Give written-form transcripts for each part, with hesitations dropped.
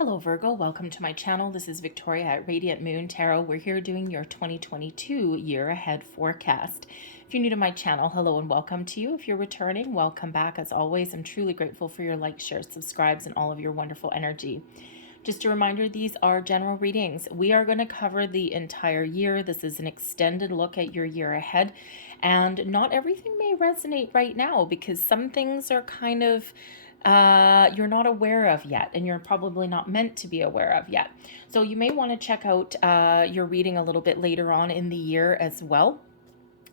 Hello Virgo, welcome to my channel. This is Victoria at Radiant Moon Tarot. We're here doing your 2022 year ahead forecast. If you're new to my channel, hello and welcome to you. If you're returning, welcome back. As always, I'm truly grateful for your likes, shares, subscribes, and all of your wonderful energy. Just a reminder, these are general readings. We are going to cover the entire year. This is an extended look at your year ahead, and not everything may resonate right now because some things are kind of you're not aware of yet, and you're probably not meant to be aware of yet. So you may want to check out your reading a little bit later on in the year as well.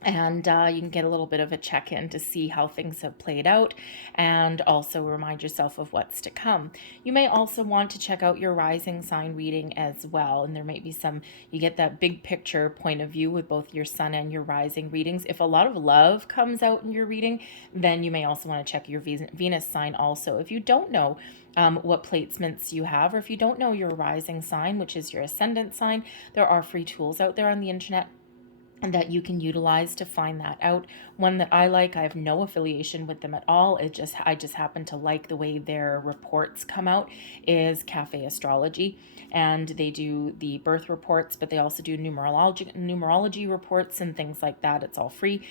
And you can get a little bit of a check-in to see how things have played out and also remind yourself of what's to come. You may also want to check out your rising sign reading as well. And there might be some, you get that big picture point of view with both your sun and your rising readings. If a lot of love comes out in your reading, then you may also want to check your Venus sign also. If you don't know what placements you have, or if you don't know your rising sign, which is your ascendant sign, there are free tools out there on the internet and that you can utilize to find that out. One that I like, I have no affiliation with them at all. I just happen to like the way their reports come out, is Cafe Astrology. And they do the birth reports, but they also do numerology reports and things like that. It's all free.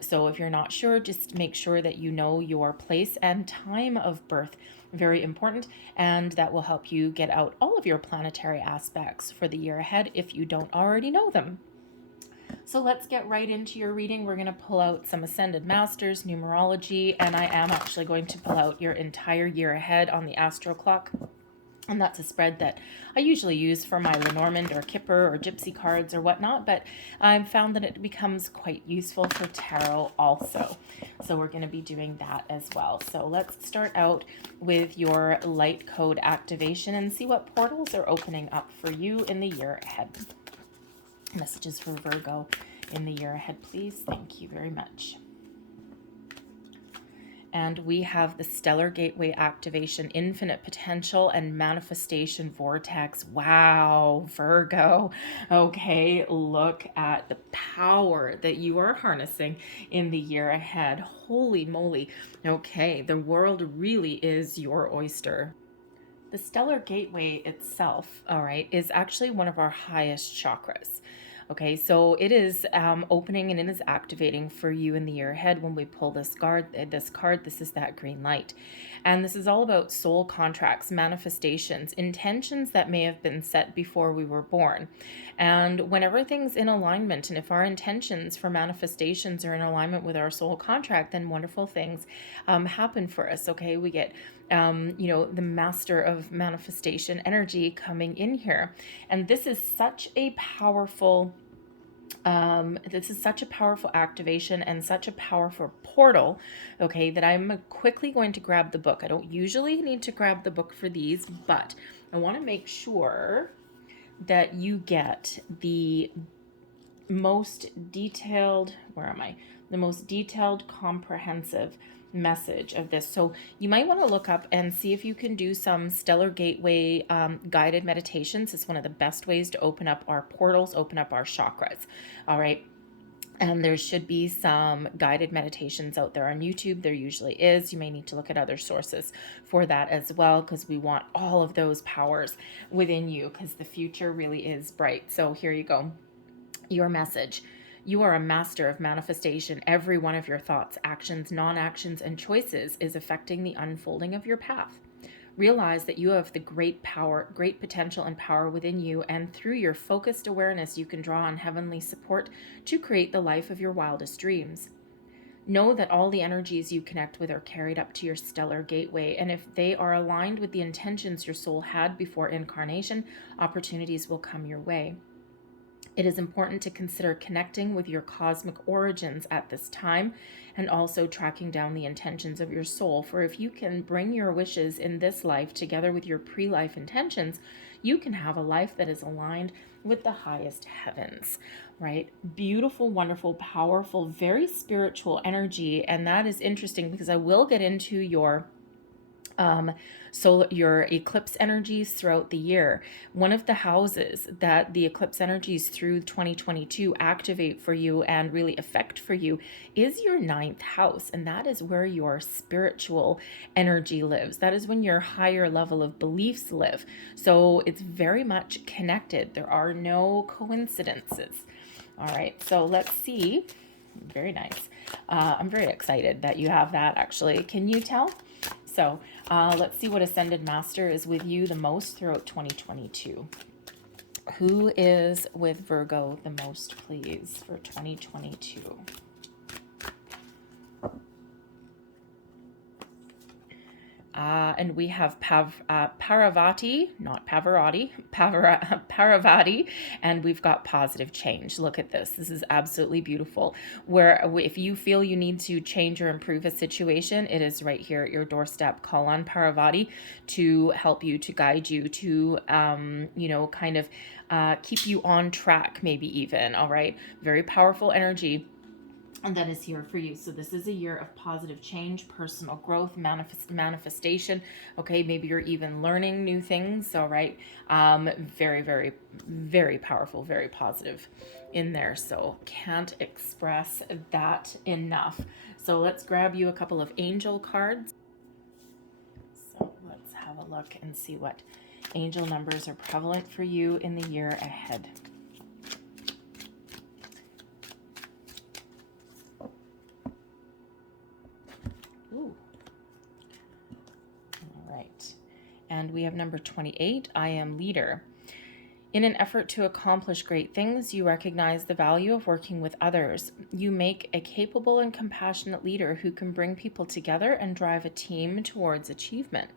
So if you're not sure, just make sure that you know your place and time of birth. Very important, and that will help you get out all of your planetary aspects for the year ahead if you don't already know them. So let's get right into your reading. We're going to pull out some Ascended Masters, Numerology, and I am actually going to pull out your entire year ahead on the Astroclock. And that's a spread that I usually use for my Lenormand or Kipper or Gypsy cards or whatnot, but I've found that it becomes quite useful for tarot also. So we're going to be doing that as well. So let's start out with your light code activation and see what portals are opening up for you in the year ahead. Messages for Virgo in the year ahead, please. Thank you very much. And we have the Stellar Gateway activation, infinite potential and manifestation vortex. Wow, Virgo. Okay, look at the power that you are harnessing in the year ahead. Holy moly. Okay, the world really is your oyster. The Stellar Gateway itself, all right, is actually one of our highest chakras. Okay, so it is opening and it is activating for you in the year ahead. When we pull this card, this is that green light. And this is all about soul contracts, manifestations, intentions that may have been set before we were born. And when everything's in alignment, and if our intentions for manifestations are in alignment with our soul contract, then wonderful things happen for us. Okay, we get the master of manifestation energy coming in here. And this is such a powerful activation and such a powerful portal, okay, that I'm quickly going to grab the book. I don't usually need to grab the book for these, but I want to make sure that you get the most detailed, the most detailed, comprehensive message of this. So you might want to look up and see if you can do some Stellar Gateway guided meditations. It's one of the best ways to open up our portals, open up our chakras. All right. And there should be some guided meditations out there on YouTube. There usually is. You may need to look at other sources for that as well, because we want all of those powers within you, because the future really is bright. So here you go. Your message. You are a master of manifestation. Every one of your thoughts, actions, non-actions, and choices is affecting the unfolding of your path. Realize that you have the great power, great potential and power within you, and through your focused awareness, you can draw on heavenly support to create the life of your wildest dreams. Know that all the energies you connect with are carried up to your stellar gateway, and if they are aligned with the intentions your soul had before incarnation, opportunities will come your way. It is important to consider connecting with your cosmic origins at this time, and also tracking down the intentions of your soul. For if you can bring your wishes in this life together with your pre-life intentions, you can have a life that is aligned with the highest heavens, right? Beautiful, wonderful, powerful, very spiritual energy. And that is interesting because I will get into your So your eclipse energies throughout the year, one of the houses that the eclipse energies through 2022 activate for you and really affect for you is your ninth house. And that is where your spiritual energy lives. That is when your higher level of beliefs live. So it's very much connected. There are no coincidences. All right, so let's see. Very nice. I'm very excited that you have that, actually. Can you tell? So let's see what Ascended Master is with you the most throughout 2022. Who is with Virgo the most, please, for 2022? And we have Paravati, not Pavarotti, Paravati, and we've got positive change. Look at this. This is absolutely beautiful. Where if you feel you need to change or improve a situation, it is right here at your doorstep. Call on Paravati to help you, to guide you, to, kind of keep you on track, maybe even. All right. Very powerful energy. And that is here for you. So this is a year of positive change, personal growth, manifestation. Okay, maybe you're even learning new things. All right, very, very, very powerful, very positive in there. So can't express that enough. So let's grab you a couple of angel cards. So let's have a look and see what angel numbers are prevalent for you in the year ahead. And we have number 28, I am leader. In an effort to accomplish great things, you recognize the value of working with others. You make a capable and compassionate leader who can bring people together and drive a team towards achievement.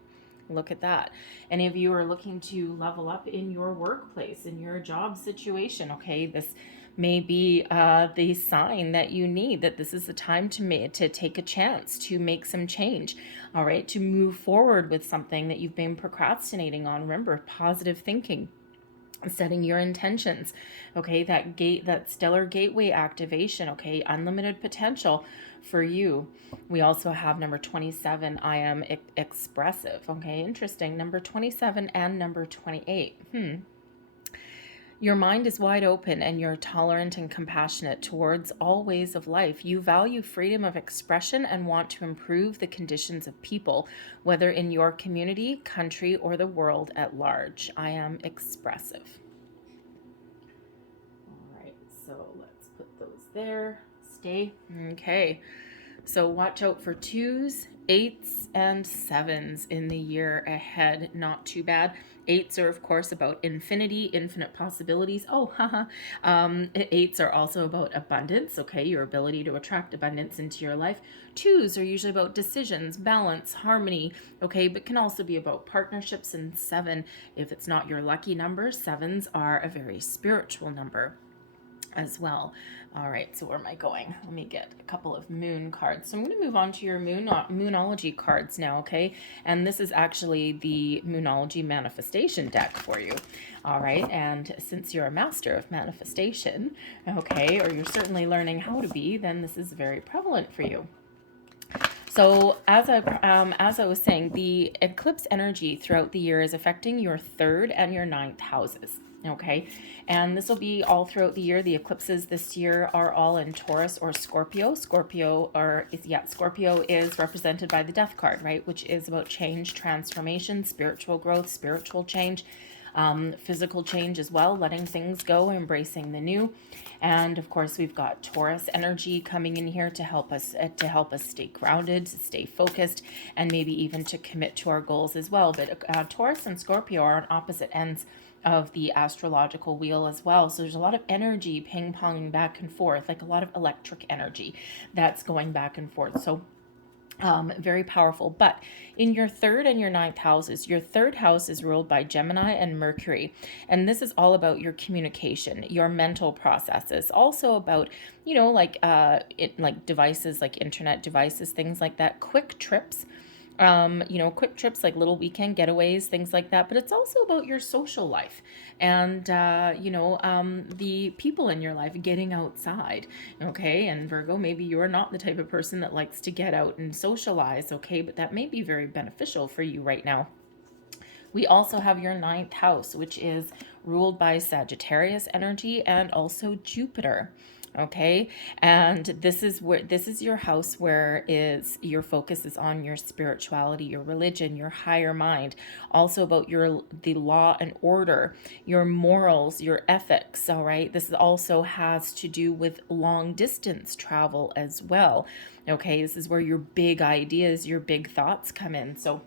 Look at that. Any of you are looking to level up in your workplace, in your job situation, okay? This may be the sign that you need, that this is the time to take a chance, to make some change, all right? To move forward with something that you've been procrastinating on. Remember, positive thinking, setting your intentions, okay? That stellar gateway activation, okay? Unlimited potential for you. We also have number 27, I am expressive, okay? Interesting. Number 27 and number 28. Your mind is wide open and you're tolerant and compassionate towards all ways of life. You value freedom of expression and want to improve the conditions of people, whether in your community, country, or the world at large. I am expressive. All right, so let's put those there. Stay. Okay. So watch out for 2s, 8s, and 7s in the year ahead. Not too bad. 8s are, of course, about infinity, infinite possibilities. Oh, haha. 8s are also about abundance, okay? Your ability to attract abundance into your life. 2s are usually about decisions, balance, harmony, okay? But can also be about partnerships. And 7, if it's not your lucky number, 7s are a very spiritual number as well. All right, so where am I going? Let me get a couple of moon cards. So I'm going to move on to your Moonology cards now, okay? And this is actually the Moonology manifestation deck for you. All right, and since you're a master of manifestation, okay, or you're certainly learning how to be, then this is very prevalent for you. So as I was saying, the eclipse energy throughout the year is affecting your 3rd and your 9th houses. Okay, and this will be all throughout the year. The eclipses this year are all in Taurus or Scorpio. Scorpio is represented by the Death card, right? Which is about change, transformation, spiritual growth, spiritual change, physical change as well, letting things go, embracing the new. And of course, we've got Taurus energy coming in here to help us stay grounded, to stay focused, and maybe even to commit to our goals as well. But Taurus and Scorpio are on opposite ends of the astrological wheel as well. So there's a lot of energy ping-ponging back and forth, like a lot of electric energy that's going back and forth. So very powerful. But in your 3rd and your 9th houses, your 3rd house is ruled by Gemini and Mercury. And this is all about your communication, your mental processes, also about, like devices, like internet devices, things like that, quick trips, You know, quick trips like little weekend getaways, things like that. But it's also about your social life and, you know, the people in your life getting outside. Okay. And Virgo, maybe you're not the type of person that likes to get out and socialize. Okay. But that may be very beneficial for you right now. We also have your ninth house, which is ruled by Sagittarius energy and also Jupiter. Okay, and this is your house where is your focus is on your spirituality, your religion, your higher mind, also about the law and order, your morals, your ethics. All right, this also has to do with long distance travel as well. Okay, this is where your big ideas, your big thoughts come in. So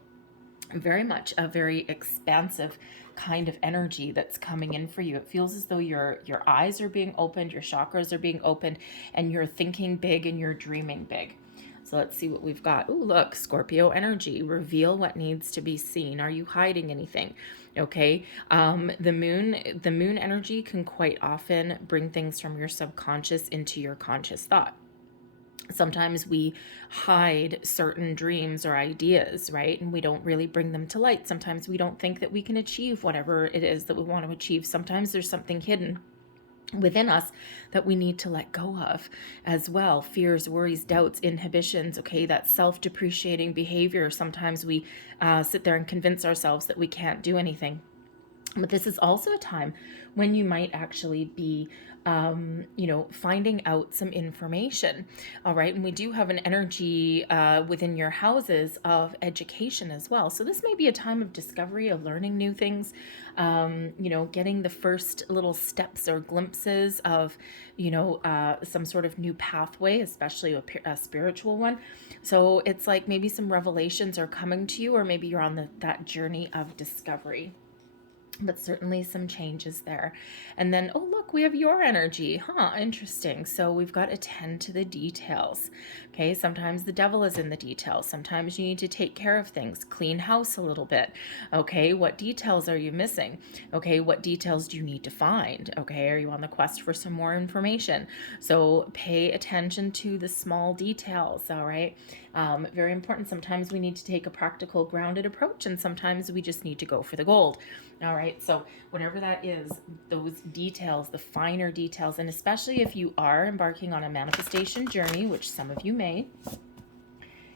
very much a very expansive kind of energy that's coming in for you. It feels as though your eyes are being opened, your chakras are being opened, and you're thinking big and you're dreaming big. So let's see what we've got. Oh, look, Scorpio energy. Reveal what needs to be seen. Are you hiding anything? Okay. The moon energy can quite often bring things from your subconscious into your conscious thought. Sometimes we hide certain dreams or ideas, right? And we don't really bring them to light. Sometimes we don't think that we can achieve whatever it is that we want to achieve. Sometimes there's something hidden within us that we need to let go of as well. Fears, worries, doubts, inhibitions, okay? That self-depreciating behavior. Sometimes we sit there and convince ourselves that we can't do anything. But this is also a time when you might actually be, you know, finding out some information. All right. And we do have an energy within your houses of education as well. So this may be a time of discovery, of learning new things, you know, getting the first little steps or glimpses of, you know, some sort of new pathway, especially a spiritual one. So it's like maybe some revelations are coming to you, or maybe you're on that journey of discovery. But certainly some changes there. And then, oh, look, we have your energy. Huh, interesting. So we've got attend to the details. Okay, sometimes the devil is in the details. Sometimes you need to take care of things, clean house a little bit. Okay, what details are you missing? Okay, what details do you need to find? Okay, are you on the quest for some more information? So pay attention to the small details, all right? Very important. Sometimes we need to take a practical, grounded approach, and sometimes we just need to go for the gold. All right, so whatever that is, those details, the finer details, and especially if you are embarking on a manifestation journey, which some of you may,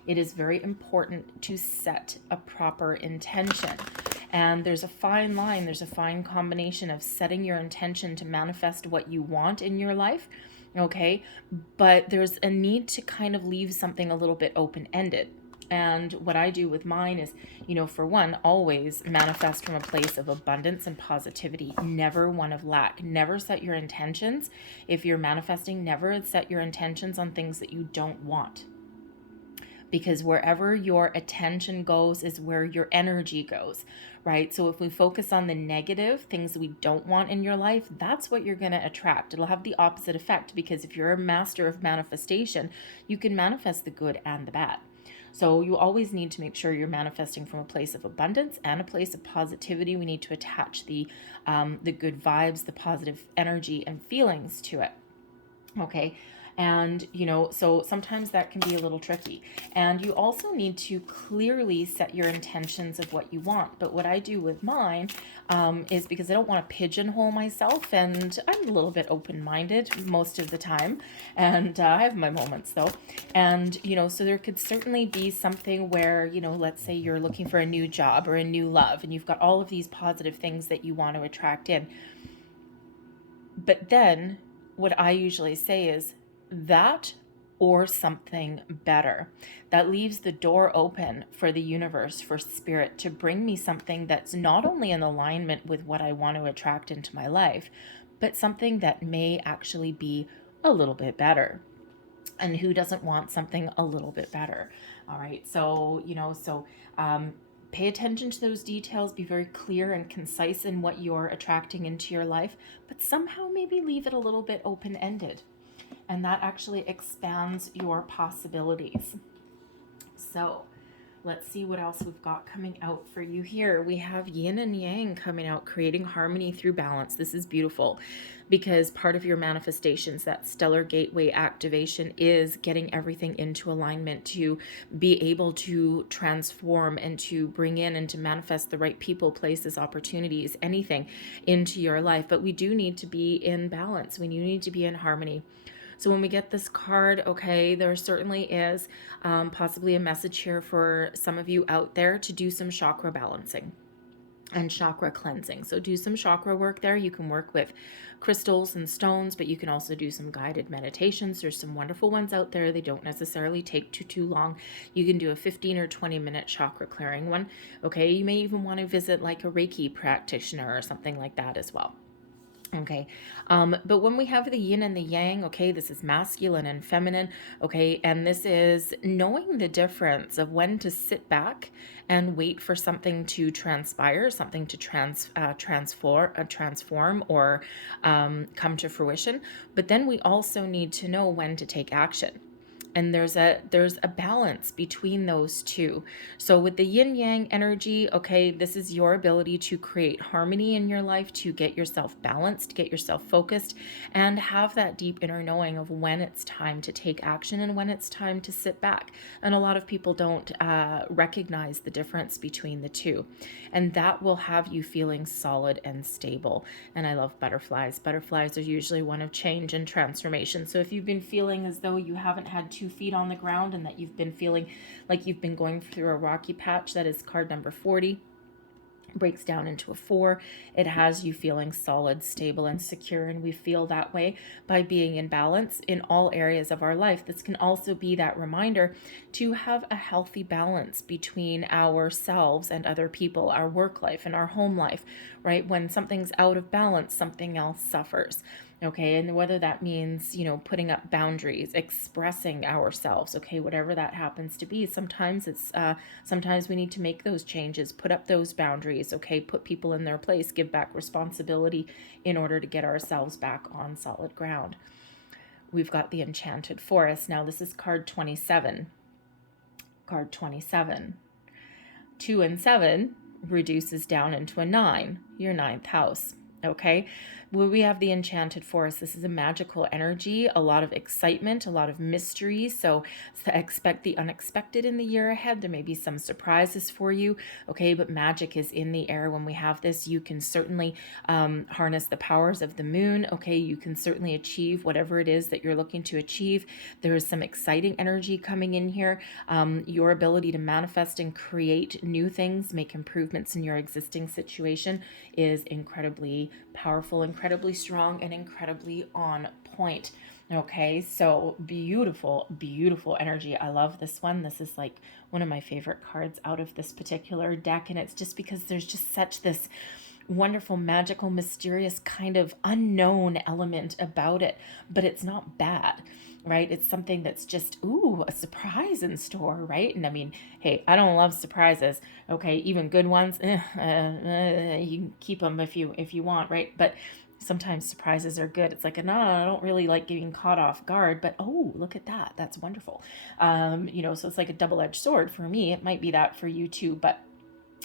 it is very important to set a proper intention. And there's a fine line, there's a fine combination of setting your intention to manifest what you want in your life, okay? But there's a need to kind of leave something a little bit open-ended. And what I do with mine is, you know, for one, always manifest from a place of abundance and positivity, never one of lack. Never set your intentions. If you're manifesting, never set your intentions on things that you don't want. Because wherever your attention goes is where your energy goes, right? So if we focus on the negative things that we don't want in your life, that's what you're going to attract. It'll have the opposite effect, because if you're a master of manifestation, you can manifest the good and the bad. So you always need to make sure you're manifesting from a place of abundance and a place of positivity. We need to attach the good vibes, the positive energy and feelings to it. Okay. And, you know, so sometimes that can be a little tricky. And you also need to clearly set your intentions of what you want. But what I do with mine is, because I don't want to pigeonhole myself, and I'm a little bit open-minded most of the time. And I have my moments though. And, you know, so there could certainly be something where, you know, let's say you're looking for a new job or a new love, and you've got all of these positive things that you want to attract in. But then what I usually say is, that or something better. That leaves the door open for the universe, for spirit, to bring me something that's not only in alignment with what I want to attract into my life, but something that may actually be a little bit better. And who doesn't want something a little bit better? All right. So, you know, pay attention to those details, be very clear and concise in what you're attracting into your life, but somehow maybe leave it a little bit open-ended. And that actually expands your possibilities. So Let's see what else we've got coming out for you here. We have yin and yang coming out, creating harmony through balance. This is beautiful because part of your manifestations, that stellar gateway activation, is getting everything into alignment to be able to transform and to bring in and to manifest the right people, places, opportunities, anything into your life. But we do need to be in balance. We do need to be in harmony. So when we get this card, okay, there certainly is possibly a message here for some of you out there to do some chakra balancing and chakra cleansing. So do some chakra work there. You can work with crystals and stones, but you can also do some guided meditations. There's some wonderful ones out there. They don't necessarily take too long. You can do a 15 or 20-minute chakra clearing one. Okay, you may even want to visit like a Reiki practitioner or something like that as well. Okay, but when we have the yin and the yang, okay, this is masculine and feminine, okay, and this is knowing the difference of when to sit back and wait for something to transpire, something to transform or come to fruition. But then we also need to know when to take action. And there's a balance between those two. So with the yin yang energy, okay, this is your ability to create harmony in your life, to get yourself balanced, get yourself focused, and have that deep inner knowing of when it's time to take action and when it's time to sit back. And a lot of people don't recognize the difference between the two, and that will have you feeling solid and stable. And I love butterflies. Butterflies are usually one of change and transformation. So if you've been feeling as though you haven't had 2 feet on the ground and that you've been feeling like you've been going through a rocky patch, that is card number 40. Breaks down into a 4. It has you feeling solid, stable, and secure, and we feel that way by being in balance in all areas of our life. This can also be that reminder to have a healthy balance between ourselves and other people, our work life and our home life, right? When something's out of balance, something else suffers. Okay, and whether that means, putting up boundaries, expressing ourselves, okay, whatever that happens to be. Sometimes sometimes we need to make those changes, put up those boundaries, okay, put people in their place, give back responsibility in order to get ourselves back on solid ground. We've got the Enchanted Forest. Now this is card 27. Card 27. 2 and 7 reduces down into a 9, your 9th house. Okay, where we have the Enchanted Forest, this is a magical energy, a lot of excitement, a lot of mystery. So expect the unexpected in the year ahead. There may be some surprises for you. Okay, but magic is in the air when we have this. You can certainly harness the powers of the moon. Okay, you can certainly achieve whatever it is that you're looking to achieve. There is some exciting energy coming in here. Your ability to manifest and create new things, make improvements in your existing situation is incredibly powerful, incredibly strong, and incredibly on point. Okay, so beautiful, beautiful energy. I love this one. This is like one of my favorite cards out of this particular deck, and it's just because there's just such this wonderful, magical, mysterious kind of unknown element about it, but it's not bad, right? It's something that's just, ooh, a surprise in store, right? And I mean, hey, I don't love surprises, okay? Even good ones, you can keep them if you want, right? But sometimes surprises are good. It's like, no, I don't really like getting caught off guard, but oh, look at that. That's wonderful. So it's like a double-edged sword for me. It might be that for you too, but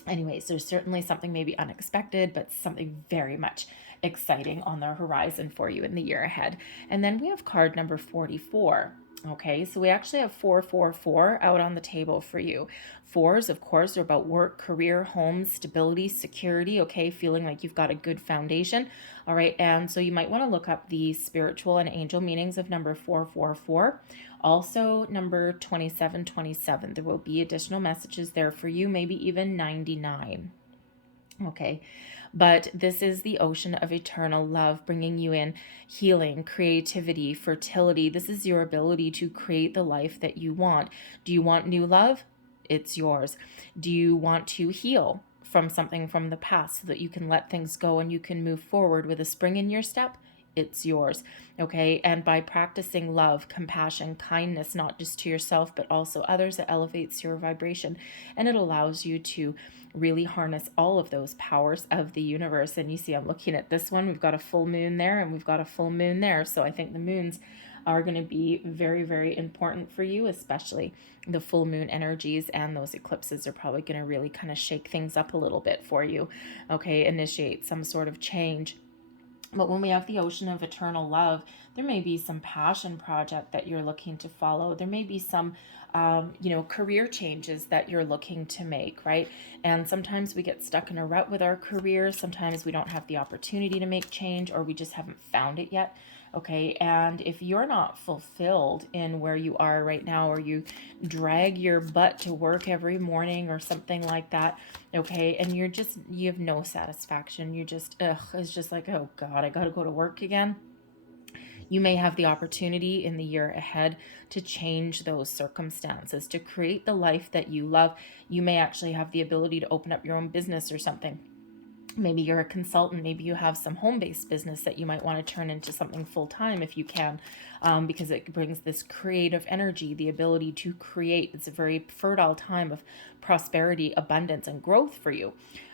anyways, there's certainly something maybe unexpected, but something very much exciting on the horizon for you in the year ahead. And then we have card number 44. Okay, so we actually have 444 out on the table for you. 4s, of course, are about work, career, home, stability, security, okay, feeling like you've got a good foundation. All right, and so you might want to look up the spiritual and angel meanings of number 444. Also, number 2727. There will be additional messages there for you, maybe even 99. Okay, but this is the ocean of eternal love, bringing you in healing, creativity, fertility. This is your ability to create the life that you want. Do you want new love? It's yours. Do you want to heal from something from the past so that you can let things go and you can move forward with a spring in your step? It's yours. Okay, and by practicing love, compassion, kindness, not just to yourself but also others, it elevates your vibration, and it allows you to really harness all of those powers of the universe. And you see, I'm looking at this one, we've got a full moon there and we've got a full moon there, so I think the moon's are going to be very, very important for you, especially the full moon energies, and those eclipses are probably going to really kind of shake things up a little bit for you, okay, initiate some sort of change. But when we have the ocean of eternal love, there may be some passion project that you're looking to follow. There may be some, career changes that you're looking to make, right? And sometimes we get stuck in a rut with our career. Sometimes we don't have the opportunity to make change, or we just haven't found it yet. Okay. And if you're not fulfilled in where you are right now, or you drag your butt to work every morning or something like that, okay, and you have no satisfaction, you just, it's just like, oh God, I got to go to work again. You may have the opportunity in the year ahead to change those circumstances, to create the life that you love. You may actually have the ability to open up your own business or something. Maybe you're a consultant. Maybe you have some home-based business that you might want to turn into something full-time if you can, because it brings this creative energy, the ability to create. It's a very fertile time of prosperity, abundance, and growth for you.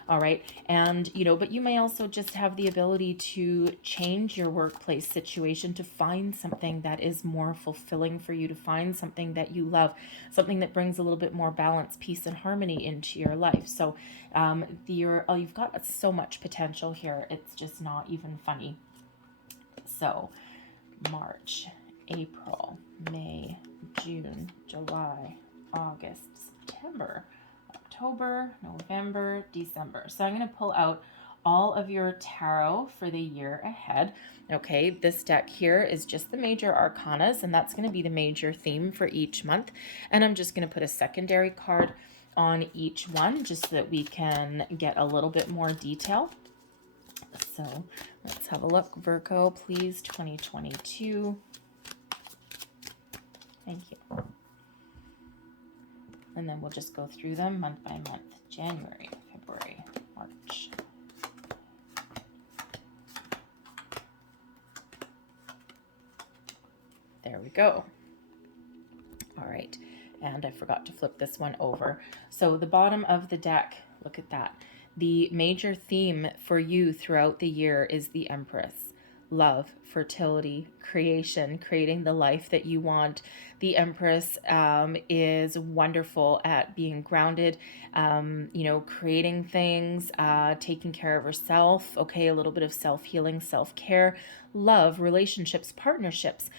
All right. And, but you may also just have the ability to change your workplace situation, to find something that is more fulfilling for you, to find something that you love, something that brings a little bit more balance, peace, and harmony into your life. So you've got so much potential here. It's just not even funny. So March, April, May, June, July, August, September, October, November, December. So I'm going to pull out all of your tarot for the year ahead. Okay, this deck here is just the major arcanas, and that's going to be the major theme for each month. And I'm just going to put a secondary card on each one just so that we can get a little bit more detail. So let's have a look. Virgo, please, 2022. Thank you. And then we'll just go through them month by month. January, February, March. There we go. All right. And I forgot to flip this one over. So the bottom of the deck, look at that. The major theme for you throughout the year is the Empress. Love, fertility, creation, creating the life that you want. The Empress is wonderful at being grounded, creating things, taking care of herself, okay, a little bit of self-healing, self-care, love, relationships, partnerships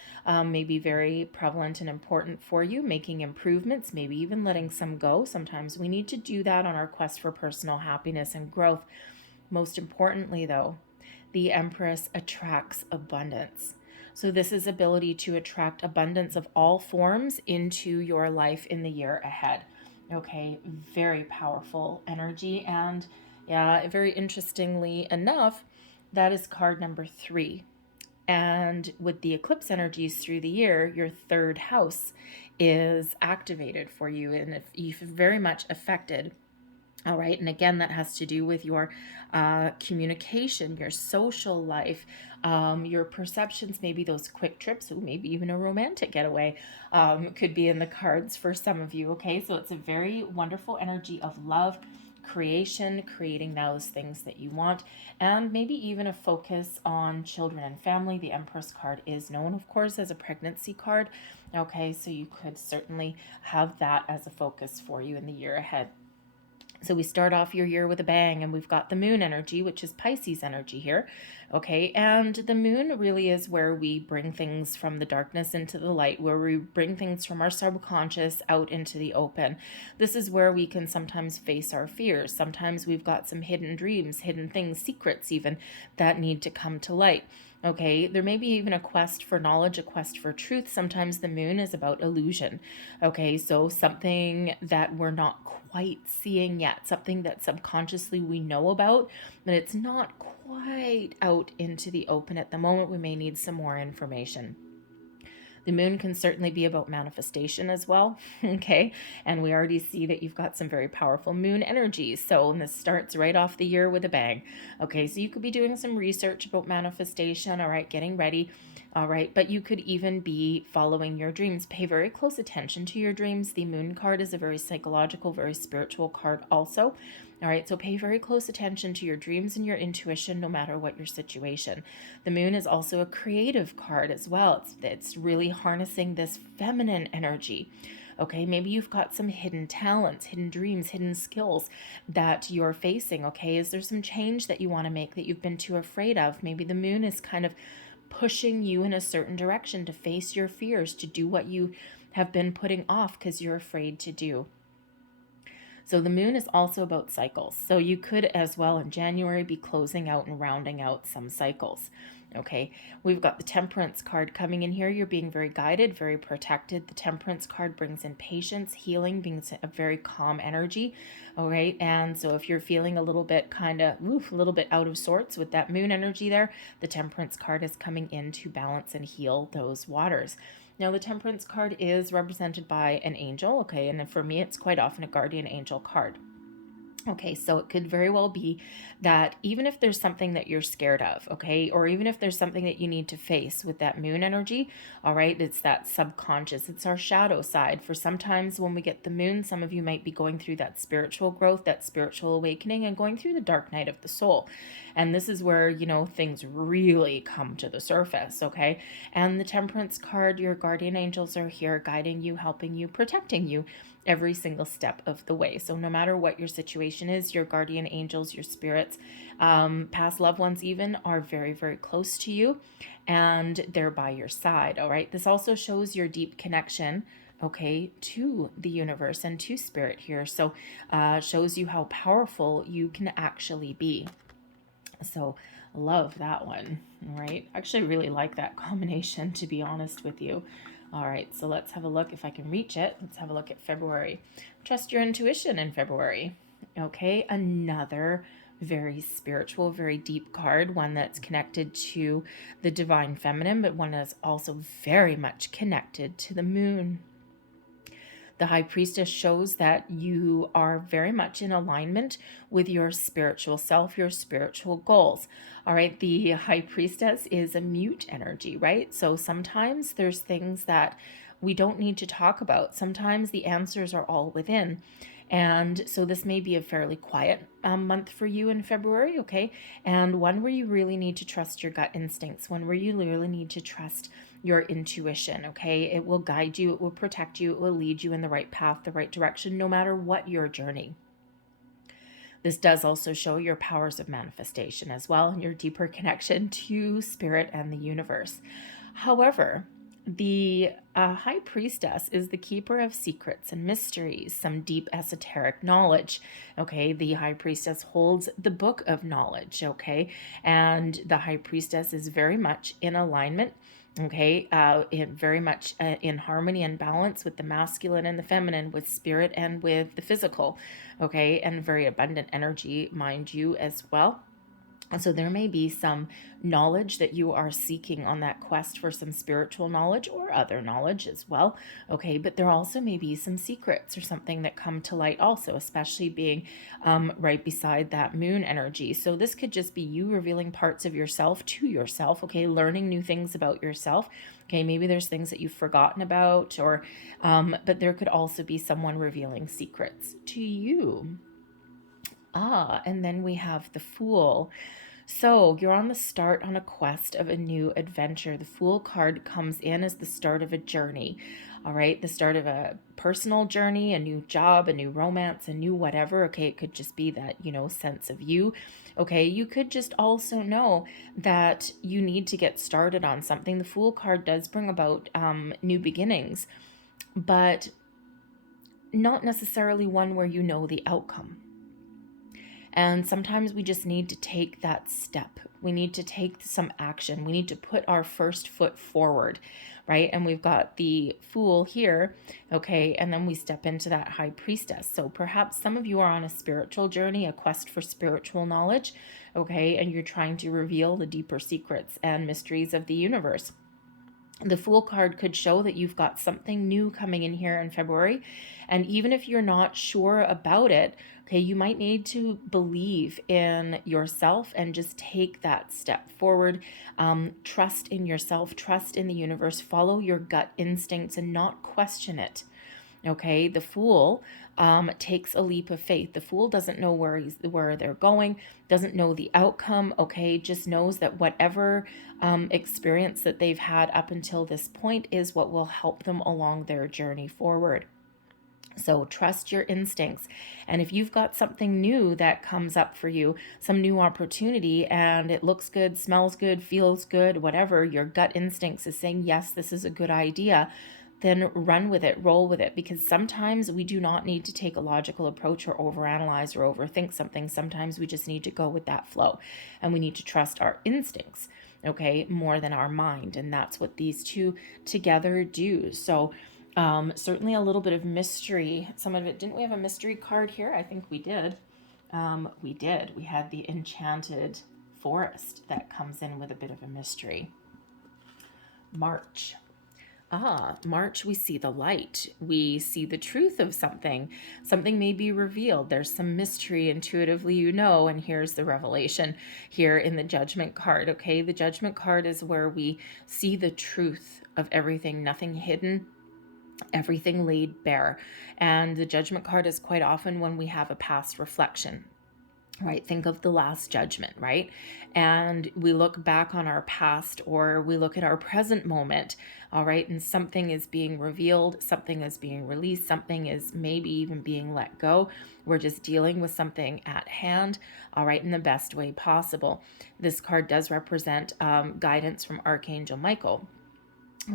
may be very prevalent and important for you, making improvements, maybe even letting some go. Sometimes we need to do that on our quest for personal happiness and growth. Most importantly, though, the Empress attracts abundance. So this is ability to attract abundance of all forms into your life in the year ahead. Okay, very powerful energy. And yeah, very interestingly enough, that is card number 3. And with the eclipse energies through the year, your 3rd house is activated for you, and if you're very much affected. All right. And again, that has to do with your communication, your social life, your perceptions, maybe those quick trips, maybe even a romantic getaway could be in the cards for some of you. Okay. So it's a very wonderful energy of love, creation, creating those things that you want, and maybe even a focus on children and family. The Empress card is known, of course, as a pregnancy card. Okay. So you could certainly have that as a focus for you in the year ahead. So we start off your year with a bang, and we've got the moon energy, which is Pisces energy here. Okay, and the moon really is where we bring things from the darkness into the light, where we bring things from our subconscious out into the open. This is where we can sometimes face our fears. Sometimes we've got some hidden dreams, hidden things, secrets even, that need to come to light. Okay, there may be even a quest for knowledge, a quest for truth. Sometimes the moon is about illusion. Okay, so something that we're not quite seeing yet, something that subconsciously we know about, but it's not quite out into the open at the moment. We may need some more information. The moon can certainly be about manifestation as well, okay? And we already see that you've got some very powerful moon energies. So this starts right off the year with a bang. Okay, so you could be doing some research about manifestation, all right, getting ready, all right? But you could even be following your dreams. Pay very close attention to your dreams. The moon card is a very psychological, very spiritual card also. All right, so pay very close attention to your dreams and your intuition, no matter what your situation. The moon is also a creative card as well. It's really harnessing this feminine energy. Okay, maybe you've got some hidden talents, hidden dreams, hidden skills that you're facing. Okay, is there some change that you want to make that you've been too afraid of? Maybe the moon is kind of pushing you in a certain direction to face your fears, to do what you have been putting off because you're afraid to do. So the moon is also about cycles. So you could as well in January be closing out and rounding out some cycles. Okay, we've got the Temperance card coming in here. You're being very guided, very protected. The Temperance card brings in patience, healing, being a very calm energy. All right, and so if you're feeling a little bit a little bit out of sorts with that moon energy there, the Temperance card is coming in to balance and heal those waters. Now, the Temperance card is represented by an angel, okay, and for me, it's quite often a guardian angel card. Okay, so it could very well be that even if there's something that you're scared of, okay, or even if there's something that you need to face with that moon energy, all right, it's that subconscious, it's our shadow side. For sometimes when we get the moon, some of you might be going through that spiritual growth, that spiritual awakening, and going through the dark night of the soul. And this is where, things really come to the surface, okay? And the Temperance card, your guardian angels are here guiding you, helping you, protecting you every single step of the way. So no matter what your situation is, your guardian angels, your spirits, past loved ones even, are very, very close to you, and they're by your side. All right. This also shows your deep connection, okay, to the universe and to spirit here. So shows you how powerful you can actually be. So love that one. All right. Actually really like that combination, to be honest with you. All right, so let's have a look if I can reach it. Let's have a look at February. Trust your intuition in February. Okay, another very spiritual, very deep card, one that's connected to the divine feminine, but one that's also very much connected to the moon. The High Priestess shows that you are very much in alignment with your spiritual self, your spiritual goals. All right, the High Priestess is a mute energy, right? So sometimes there's things that we don't need to talk about. Sometimes the answers are all within. And so this may be a fairly quiet month for you in February, okay? And one where you really need to trust your gut instincts, one where you really need to trust your intuition, okay? It will guide you, it will protect you, it will lead you in the right path, the right direction, no matter what your journey. This does also show your powers of manifestation as well, and your deeper connection to spirit and the universe. However, the High Priestess is the keeper of secrets and mysteries, some deep esoteric knowledge. Okay, the High Priestess holds the book of knowledge. Okay, and the High Priestess is very much in alignment. Okay, very much in harmony and balance with the masculine and the feminine, with spirit and with the physical. Okay, and very abundant energy, mind you, as well. And so there may be some knowledge that you are seeking on that quest for some spiritual knowledge or other knowledge as well. Okay, but there also may be some secrets or something that come to light also, especially being right beside that moon energy. So this could just be you revealing parts of yourself to yourself, okay, learning new things about yourself. Okay, maybe there's things that you've forgotten about, or but there could also be someone revealing secrets to you. And then we have the Fool. So you're on the start on a quest of a new adventure. The Fool card comes in as the start of a journey. All right, the start of a personal journey, a new job, a new romance, a new whatever. Okay, it could just be that, sense of you. Okay, you could just also know that you need to get started on something. The Fool card does bring about new beginnings, but not necessarily one where you know the outcome. And sometimes we just need to take that step. We need to take some action. We need to put our first foot forward, right? And we've got the Fool here, okay? And then we step into that High Priestess. So perhaps some of you are on a spiritual journey, a quest for spiritual knowledge, okay? And you're trying to reveal the deeper secrets and mysteries of the universe. The Fool card could show that you've got something new coming in here in February. And even if you're not sure about it, okay, you might need to believe in yourself and just take that step forward. Trust in yourself, trust in the universe, follow your gut instincts and not question it. Okay, the Fool takes a leap of faith. The Fool doesn't know where they're going, doesn't know the outcome. Okay, just knows that whatever experience that they've had up until this point is what will help them along their journey forward. So trust your instincts. And if you've got something new that comes up for you, some new opportunity, and it looks good, smells good, feels good, whatever, your gut instincts is saying, yes, this is a good idea, then run with it, roll with it. Because sometimes we do not need to take a logical approach or overanalyze or overthink something. Sometimes we just need to go with that flow, and we need to trust our instincts, okay, more than our mind. And that's what these two together do. So certainly a little bit of mystery. Some of it, didn't we have a mystery card here? I think we did. We did. We had the Enchanted Forest that comes in with a bit of a mystery. March. March, we see the light. We see the truth of something. Something may be revealed. There's some mystery intuitively, you know, and here's the revelation here in the Judgment card, okay? The Judgment card is where we see the truth of everything, nothing hidden, everything laid bare. And the Judgment card is quite often when we have a past reflection, right? Think of the Last Judgment, right? And we look back on our past, or we look at our present moment, all right? And something is being revealed, something is being released, something is maybe even being let go. We're just dealing with something at hand, all right, in the best way possible. This card does represent guidance from Archangel Michael.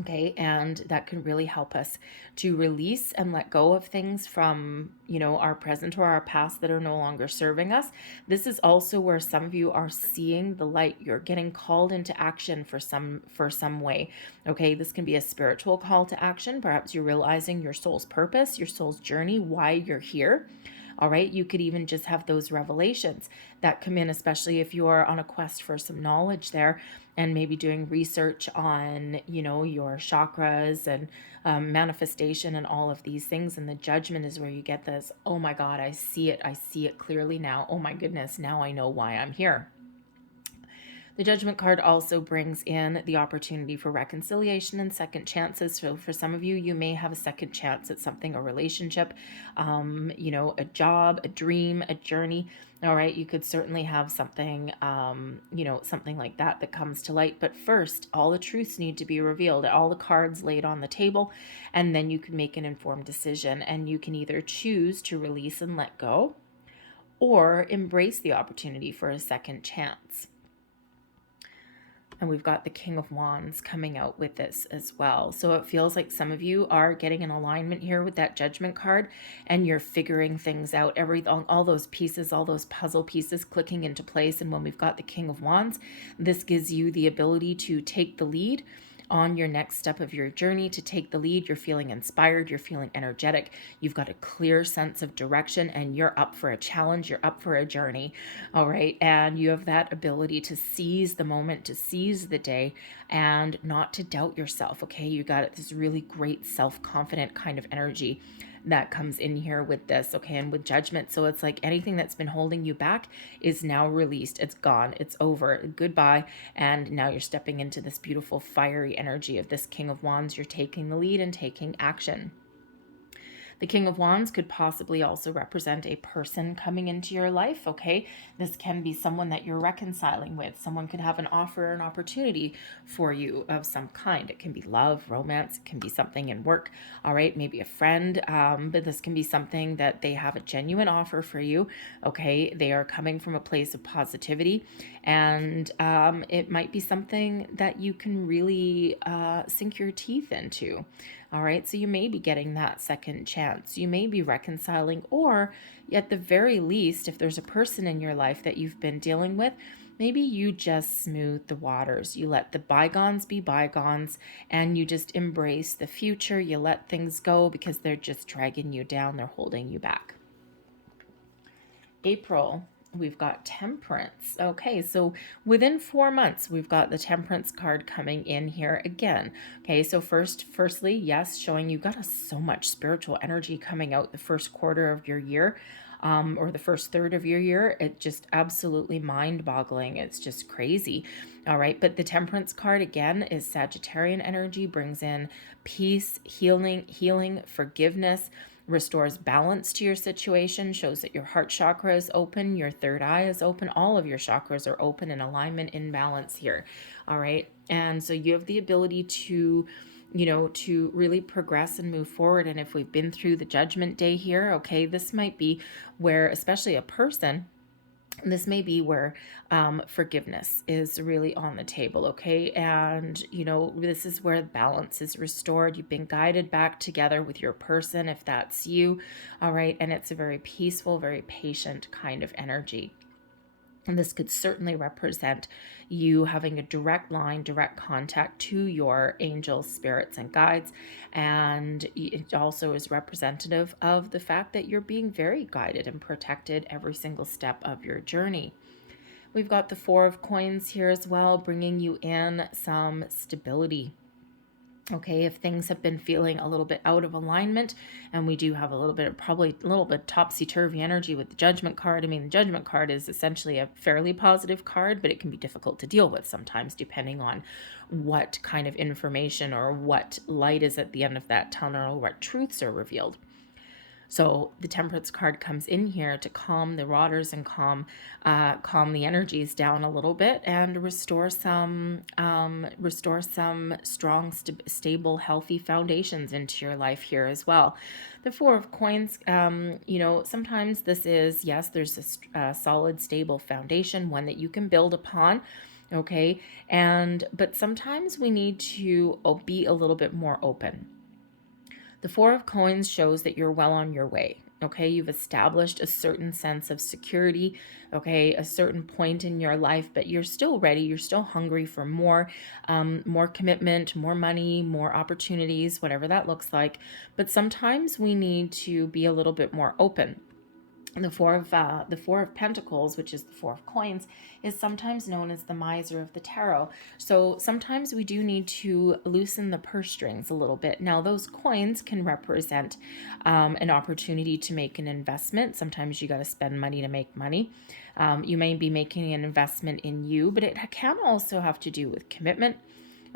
Okay, and that can really help us to release and let go of things from, you know, our present or our past that are no longer serving us. This is also where some of you are seeing the light. You're getting called into action for some way. Okay, this can be a spiritual call to action. Perhaps you're realizing your soul's purpose, your soul's journey, why you're here. All right, you could even just have those revelations that come in, especially if you are on a quest for some knowledge there, and maybe doing research on, you know, your chakras and manifestation and all of these things. And the Judgment is where you get this, oh my God, I see it clearly now. Oh my goodness, now I know why I'm here. The Judgment card also brings in the opportunity for reconciliation and second chances. So for some of you, you may have a second chance at something, a relationship, you know, a job, a dream, a journey. All right, you could certainly have something, you know, something like that that comes to light. But first, all the truths need to be revealed, all the cards laid on the table, and then you can make an informed decision. And you can either choose to release and let go, or embrace the opportunity for a second chance. And we've got the King of Wands coming out with this as well. So it feels like some of you are getting an alignment here with that Judgment card, and you're figuring things out, all those pieces, all those puzzle pieces clicking into place. And when we've got the King of Wands, this gives you the ability to take the lead on your next step of your journey, to take the lead. You're feeling inspired, you're feeling energetic, you've got a clear sense of direction, and you're up for a challenge, you're up for a journey. All right, and you have that ability to seize the moment, to seize the day, and not to doubt yourself. Okay, you got this really great self-confident kind of energy that comes in here with this, okay, and with Judgment. So it's like anything that's been holding you back is now released. It's gone. It's over. Goodbye. And now you're stepping into this beautiful fiery energy of this King of Wands. You're taking the lead and taking action. The King of Wands could possibly also represent a person coming into your life, okay? This can be someone that you're reconciling with. Someone could have an offer, an opportunity for you of some kind. It can be love, romance, it can be something in work, all right? Maybe a friend, but this can be something that they have a genuine offer for you, okay? They are coming from a place of positivity, and it might be something that you can really sink your teeth into. All right, so you may be getting that second chance. You may be reconciling, or at the very least, if there's a person in your life that you've been dealing with, maybe you just smooth the waters. You let the bygones be bygones, and you just embrace the future. You let things go because they're just dragging you down. They're holding you back. April. We've got Temperance. Okay, so within 4 months, we've got the Temperance card coming in here again. Okay, so firstly, yes, showing you got so much spiritual energy coming out the first quarter of your year. or the first third of your year, it's just absolutely mind-boggling. It's just crazy. All right, but the Temperance card again is Sagittarian energy, brings in peace, healing, forgiveness, restores balance to your situation, shows that your heart chakra is open, your third eye is open, all of your chakras are open in alignment, in balance here. All right, and so you have the ability to to really progress and move forward. And if we've been through the judgment day here, okay, this might be where, especially a person, this may be where forgiveness is really on the table, okay? And, this is where balance is restored. You've been guided back together with your person, if that's you, all right? And it's a very peaceful, very patient kind of energy. And this could certainly represent you having a direct line, direct contact to your angels, spirits, and guides. And it also is representative of the fact that you're being very guided and protected every single step of your journey. We've got the Four of Coins here as well, bringing you in some stability. Okay, if things have been feeling a little bit out of alignment, and we do have a little bit of probably a little bit topsy-turvy energy with the Judgment card. I mean, the Judgment card is essentially a fairly positive card, but it can be difficult to deal with sometimes depending on what kind of information or what light is at the end of that tunnel or what truths are revealed. So the Temperance card comes in here to calm the waters and calm the energies down a little bit and restore some strong, stable, healthy foundations into your life here as well. The Four of Coins, sometimes this is, yes, there's a solid, stable foundation, one that you can build upon. Okay, but sometimes we need to be a little bit more open. The Four of Coins shows that you're well on your way. Okay, you've established a certain sense of security, okay, a certain point in your life, but you're still ready. You're still hungry for more commitment, more money, more opportunities, whatever that looks like. But sometimes we need to be a little bit more open. The Four of Pentacles, which is the Four of Coins, is sometimes known as the miser of the tarot. So sometimes we do need to loosen the purse strings a little bit. Now, those coins can represent an opportunity to make an investment. Sometimes you got to spend money to make money. You may be making an investment in you, but it can also have to do with commitment,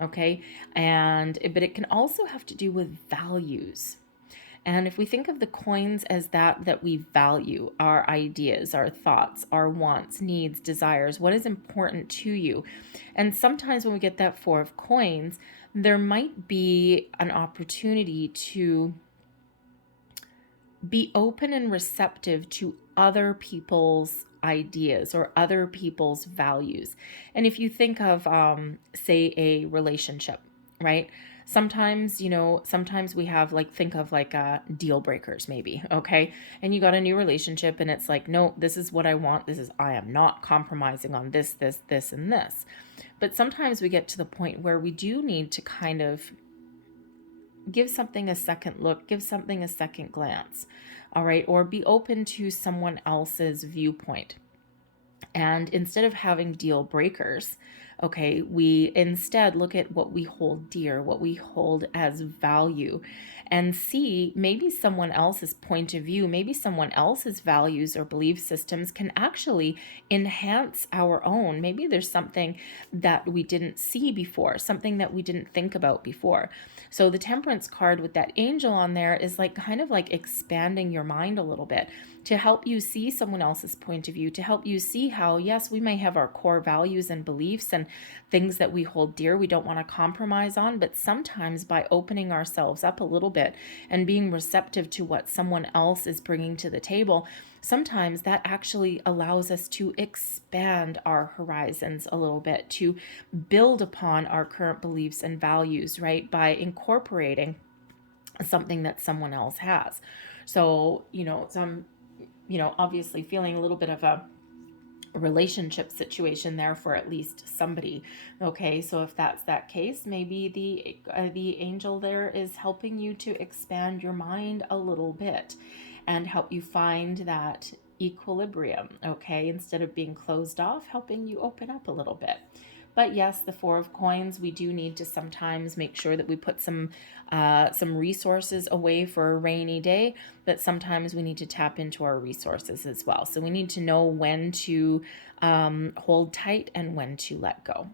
okay? But it can also have to do with values. And if we think of the coins as that we value, our ideas, our thoughts, our wants, needs, desires, what is important to you. And sometimes when we get that Four of Coins, there might be an opportunity to be open and receptive to other people's ideas or other people's values. And if you think of, say, a relationship, right? Sometimes we have think of deal breakers maybe, okay? And you got a new relationship and it's like, no, this is what I want. I am not compromising on this, and this. But sometimes we get to the point where we do need to kind of give something a second look, give something a second glance, all right? Or be open to someone else's viewpoint. And instead of having deal breakers, okay, we instead look at what we hold dear, what we hold as value, and see maybe someone else's point of view, maybe someone else's values or belief systems can actually enhance our own. Maybe there's something that we didn't see before, something that we didn't think about before. So the Temperance card with that angel on there is kind of expanding your mind a little bit to help you see someone else's point of view, to help you see how, yes, we may have our core values and beliefs and things that we hold dear, we don't want to compromise on, but sometimes by opening ourselves up a little bit and being receptive to what someone else is bringing to the table, sometimes that actually allows us to expand our horizons a little bit, to build upon our current beliefs and values, right, by incorporating something that someone else has. So, obviously feeling a little bit of a relationship situation there for at least somebody. Okay, so if that's that case, maybe the angel there is helping you to expand your mind a little bit and help you find that equilibrium. Okay, instead of being closed off, helping you open up a little bit. But yes, the Four of Coins, we do need to sometimes make sure that we put some resources away for a rainy day, but sometimes we need to tap into our resources as well. So we need to know when to hold tight and when to let go.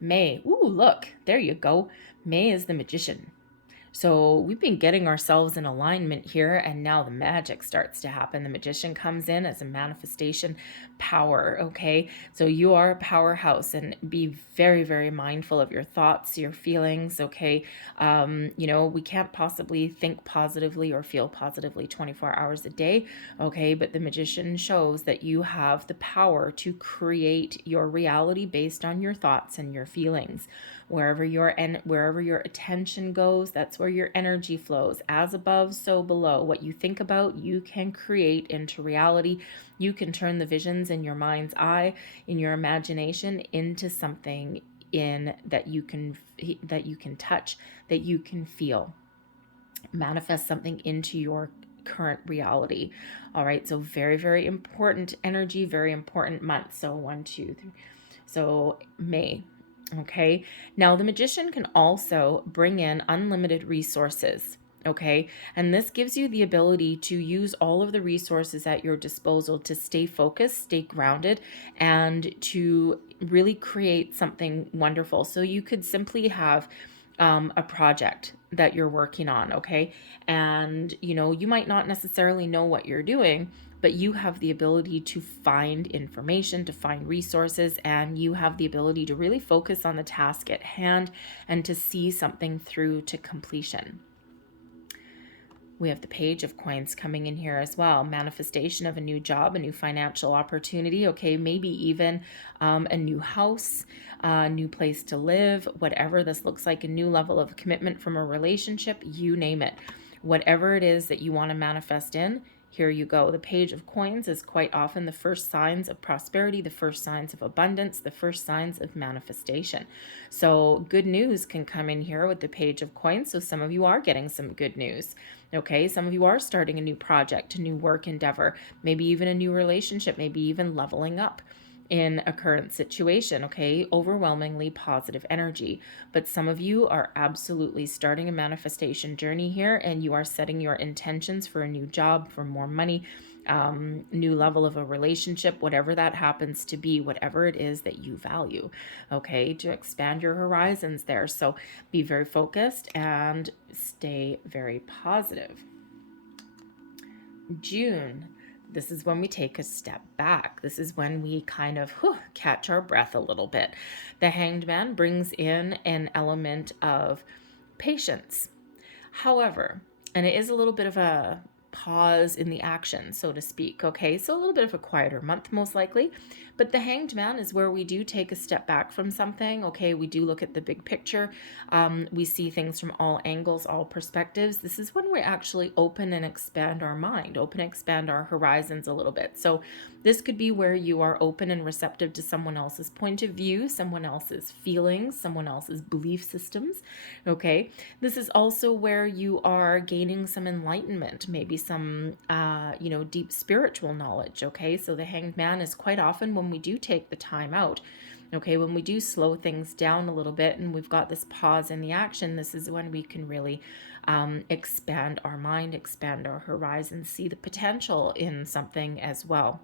May. Ooh, look, there you go. May is the Magician. So we've been getting ourselves in alignment here, and now the magic starts to happen. The Magician comes in as a manifestation power, okay? So you are a powerhouse, and be very, very mindful of your thoughts, your feelings, okay? You know, we can't possibly think positively or feel positively 24 hours a day, okay? But the Magician shows that you have the power to create your reality based on your thoughts and your feelings. Wherever your attention goes, that's where your energy flows. As above, so below. What you think about, you can create into reality. You can turn the visions in your mind's eye, in your imagination, into something that you can touch, that you can feel. Manifest something into your current reality. All right, so very, very important energy, very important month. So 1, 2, 3. So May. Okay, now the Magician can also bring in unlimited resources. Okay, and this gives you the ability to use all of the resources at your disposal to stay focused, stay grounded, and to really create something wonderful. So you could simply have a project that you're working on, okay? And, you know, you might not necessarily know what you're doing, but you have the ability to find information, to find resources, and you have the ability to really focus on the task at hand and to see something through to completion. We have the Page of Coins coming in here as well. Manifestation of a new job, a new financial opportunity, okay, maybe even a new house, a new place to live, whatever this looks like, a new level of commitment from a relationship, you name it. Whatever it is that you want to manifest in, here you go. The Page of Coins is quite often the first signs of prosperity, the first signs of abundance, the first signs of manifestation. So good news can come in here with the Page of Coins. So some of you are getting some good news. Okay, some of you are starting a new project, a new work endeavor, maybe even a new relationship, maybe even leveling up in a current situation, okay? Overwhelmingly positive energy. But some of you are absolutely starting a manifestation journey here, and you are setting your intentions for a new job, for more money, new level of a relationship, whatever that happens to be, whatever it is that you value, okay? To expand your horizons there. So be very focused and stay very positive. June. This is when we take a step back. This is when we kind of catch our breath a little bit. The Hanged Man brings in an element of patience. However, and it is a little bit of a pause in the action, so to speak, okay? So a little bit of a quieter month, most likely. But the Hanged Man is where we do take a step back from something, okay? We do look at the big picture. We see things from all angles, all perspectives. This is when we actually open and expand our mind, open and expand our horizons a little bit. So this could be where you are open and receptive to someone else's point of view, someone else's feelings, someone else's belief systems, okay? This is also where you are gaining some enlightenment, maybe some, deep spiritual knowledge, okay? So the Hanged Man is quite often when we do take the time out, okay, when we do slow things down a little bit and we've got this pause in the action, this is when we can really expand our mind, expand our horizons, see the potential in something as well.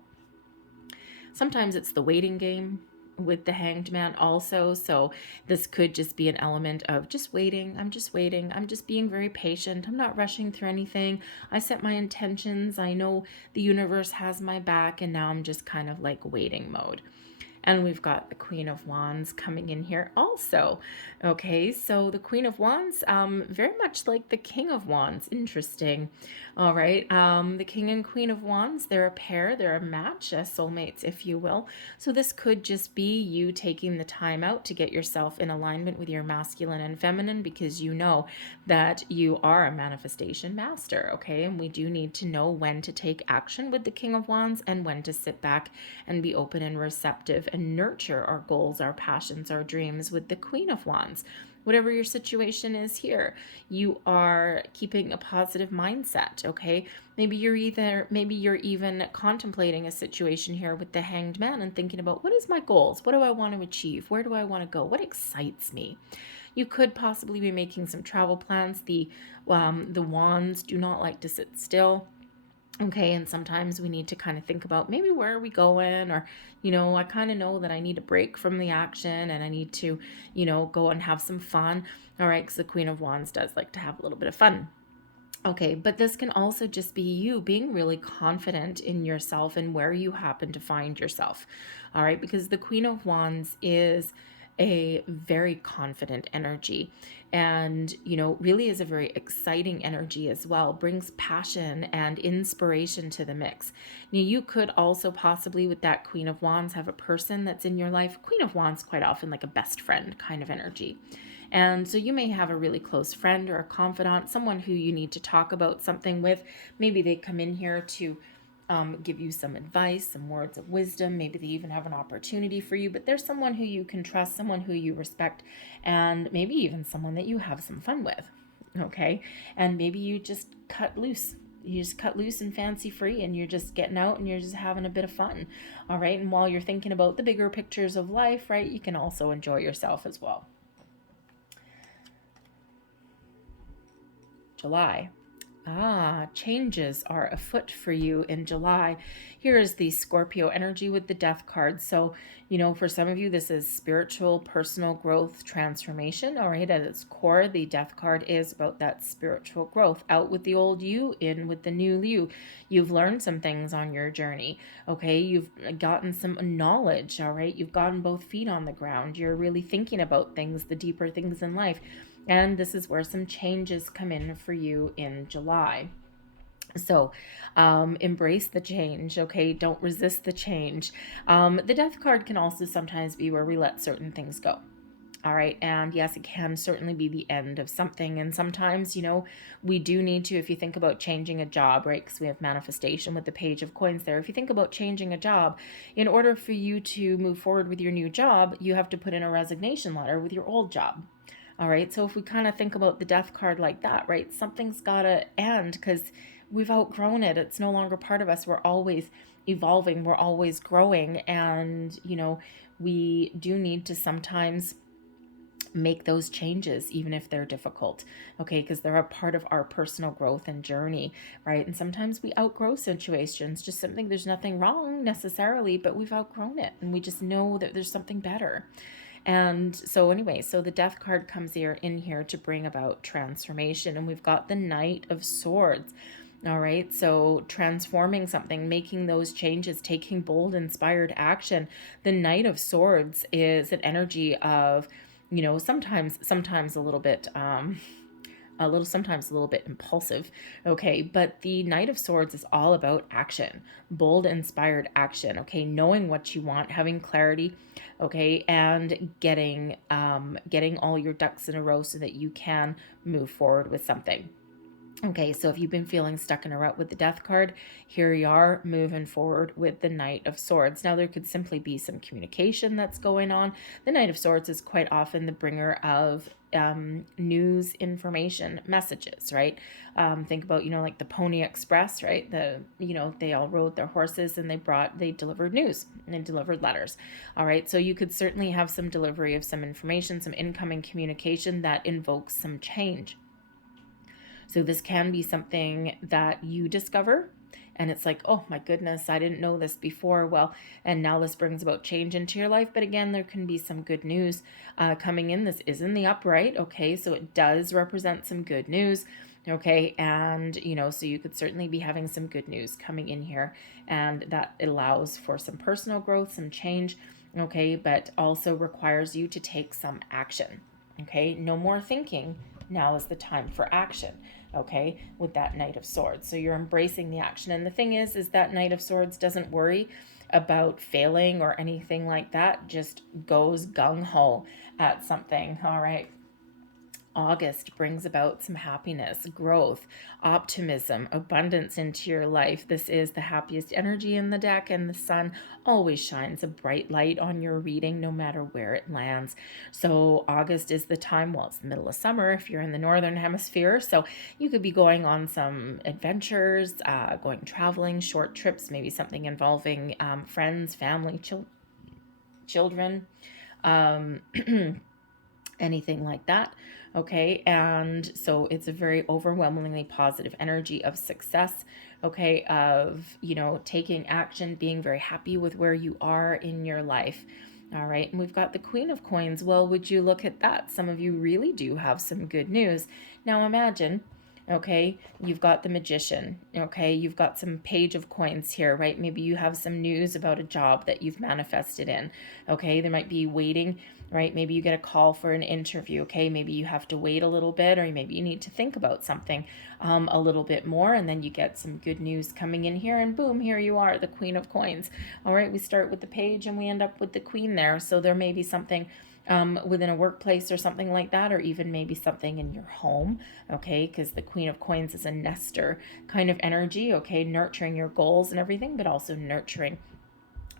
Sometimes it's the waiting game with the Hanged Man also. So this could just be an element of just waiting. I'm just waiting. I'm just being very patient. I'm not rushing through anything. I set my intentions. I know the universe has my back, and now I'm just kind of like waiting mode. And we've got the Queen of Wands coming in here also. Okay, so the Queen of Wands, very much like the King of Wands. Interesting. All right, the King and Queen of Wands, they're a pair, they're a match, soulmates, if you will. So this could just be you taking the time out to get yourself in alignment with your masculine and feminine, because you know that you are a manifestation master, okay? And we do need to know when to take action with the King of Wands and when to sit back and be open and receptive and and nurture our goals, our passions, our dreams with the Queen of Wands. Whatever your situation is here, you are keeping a positive mindset, okay? Maybe you're even contemplating a situation here with the Hanged Man and thinking about, what is my goals? What do I want to achieve? Where do I want to go? What excites me? You could possibly be making some travel plans. The wands do not like to sit still. Okay, and sometimes we need to kind of think about, maybe where are we going, or, I kind of know that I need a break from the action and I need to, go and have some fun. All right, because the Queen of Wands does like to have a little bit of fun. Okay, but this can also just be you being really confident in yourself and where you happen to find yourself. All right, because the Queen of Wands is a very confident energy, and really is a very exciting energy as well, brings passion and inspiration to the mix. Now, you could also possibly, with that Queen of Wands, have a person that's in your life. Queen of Wands quite often like a best friend kind of energy. And so you may have a really close friend or a confidant, someone who you need to talk about something with. Maybe they come in here to give you some advice, some words of wisdom. Maybe they even have an opportunity for you, but there's someone who you can trust, someone who you respect, and maybe even someone that you have some fun with. Okay. And maybe you just cut loose. You just cut loose and fancy free, and you're just getting out and you're just having a bit of fun. All right. And while you're thinking about the bigger pictures of life, right, you can also enjoy yourself as well. July. Changes are afoot for you in July. Here is the Scorpio energy with the Death card. So, for some of you, this is spiritual, personal growth, transformation. All right, at its core, the Death card is about that spiritual growth. Out with the old you, in with the new you. You've learned some things on your journey. Okay, you've gotten some knowledge. All right, you've gotten both feet on the ground. You're really thinking about things, the deeper things in life. And this is where some changes come in for you in July. So embrace the change, okay? Don't resist the change. The Death card can also sometimes be where we let certain things go. All right. And yes, it can certainly be the end of something. And sometimes, we do need to, if you think about changing a job, right? Because we have manifestation with the Page of Coins there. If you think about changing a job, in order for you to move forward with your new job, you have to put in a resignation letter with your old job. All right, so if we kind of think about the Death card like that, right, something's got to end because we've outgrown it. It's no longer part of us. We're always evolving. We're always growing. And, we do need to sometimes make those changes, even if they're difficult, okay, because they're a part of our personal growth and journey, right? And sometimes we outgrow situations, just something, there's nothing wrong necessarily, but we've outgrown it and we just know that there's something better. And so anyway, so the Death card comes in here to bring about transformation. And we've got the Knight of Swords. All right, so transforming something, making those changes, taking bold, inspired action. The Knight of Swords is an energy of, sometimes a little bit, sometimes a little bit impulsive. Okay, but the Knight of Swords is all about action, bold, inspired action. Okay, knowing what you want, having clarity. Okay, and getting all your ducks in a row so that you can move forward with something. Okay, so if you've been feeling stuck in a rut with the Death card, here you are moving forward with the Knight of Swords. Now, there could simply be some communication that's going on. The Knight of Swords is quite often the bringer of news, information, messages, right? Think about, like the Pony Express, right? They all rode their horses and they delivered news and they delivered letters. All right, so you could certainly have some delivery of some information, some incoming communication that invokes some change. So this can be something that you discover and it's like, oh my goodness, I didn't know this before. Well, and now this brings about change into your life. But again, there can be some good news coming in. This is in the upright. Okay, so it does represent some good news. Okay, and so you could certainly be having some good news coming in here, and that allows for some personal growth, some change. Okay, but also requires you to take some action. Okay, no more thinking. Now is the time for action. Okay, with that Knight of Swords. So you're embracing the action. And the thing is that Knight of Swords doesn't worry about failing or anything like that, just goes gung-ho at something. All right. August brings about some happiness, growth, optimism, abundance into your life. This is the happiest energy in the deck, and the sun always shines a bright light on your reading no matter where it lands. So August is the time, well, it's the middle of summer if you're in the northern hemisphere, so you could be going on some adventures, going traveling, short trips, maybe something involving friends, family, children, um, anything like that. Okay, and so it's a very overwhelmingly positive energy of success, okay, of, you know, taking action, being very happy with where you are in your life. All right, and we've got the Queen of Coins. Well, would you look at that? Some of you really do have some good news. Now imagine, okay, you've got the Magician, okay, you've got some Page of Coins here, right? Maybe you have some news about a job that you've manifested in, okay? There might be waiting, right? Maybe you get a call for an interview, okay? Maybe you have to wait a little bit, or maybe you need to think about something a little bit more, and then you get some good news coming in here, and boom, here you are, the Queen of Coins. All right, we start with the Page and we end up with the Queen there. So there may be something within a workplace or something like that, or even maybe something in your home, okay, because the Queen of Coins is a nester kind of energy, okay, nurturing your goals and everything, but also nurturing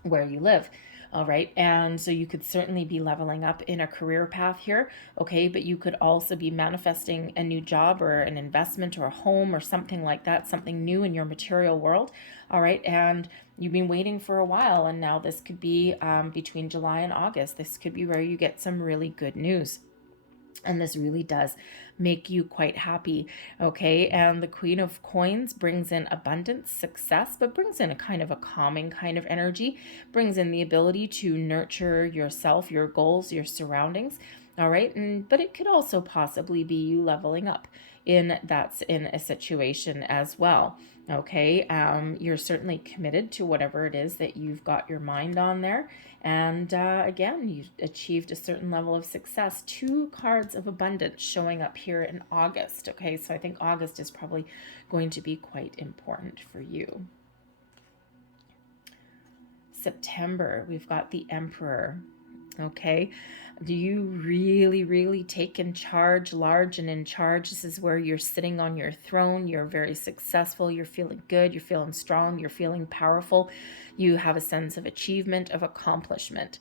where you live. All right, and so you could certainly be leveling up in a career path here, okay, but you could also be manifesting a new job or an investment or a home or something like that, something new in your material world. All right, and you've been waiting for a while, and now this could be between July and August. This could be where you get some really good news. And this really does make you quite happy, okay? And the Queen of Coins brings in abundance, success, but brings in a kind of a calming kind of energy, brings in the ability to nurture yourself, your goals, your surroundings, all right? But it could also possibly be you leveling up in a situation as well, okay? You're certainly committed to whatever it is that you've got your mind on there. And again, you achieved a certain level of success. 2 cards of abundance showing up here in August. Okay, so I think August is probably going to be quite important for you. September, we've got the Emperor. Okay, do you really take in charge, large and in charge? This is where you're sitting on your throne. You're very successful. You're feeling good. You're feeling strong. You're feeling powerful. You have a sense of achievement, of accomplishment.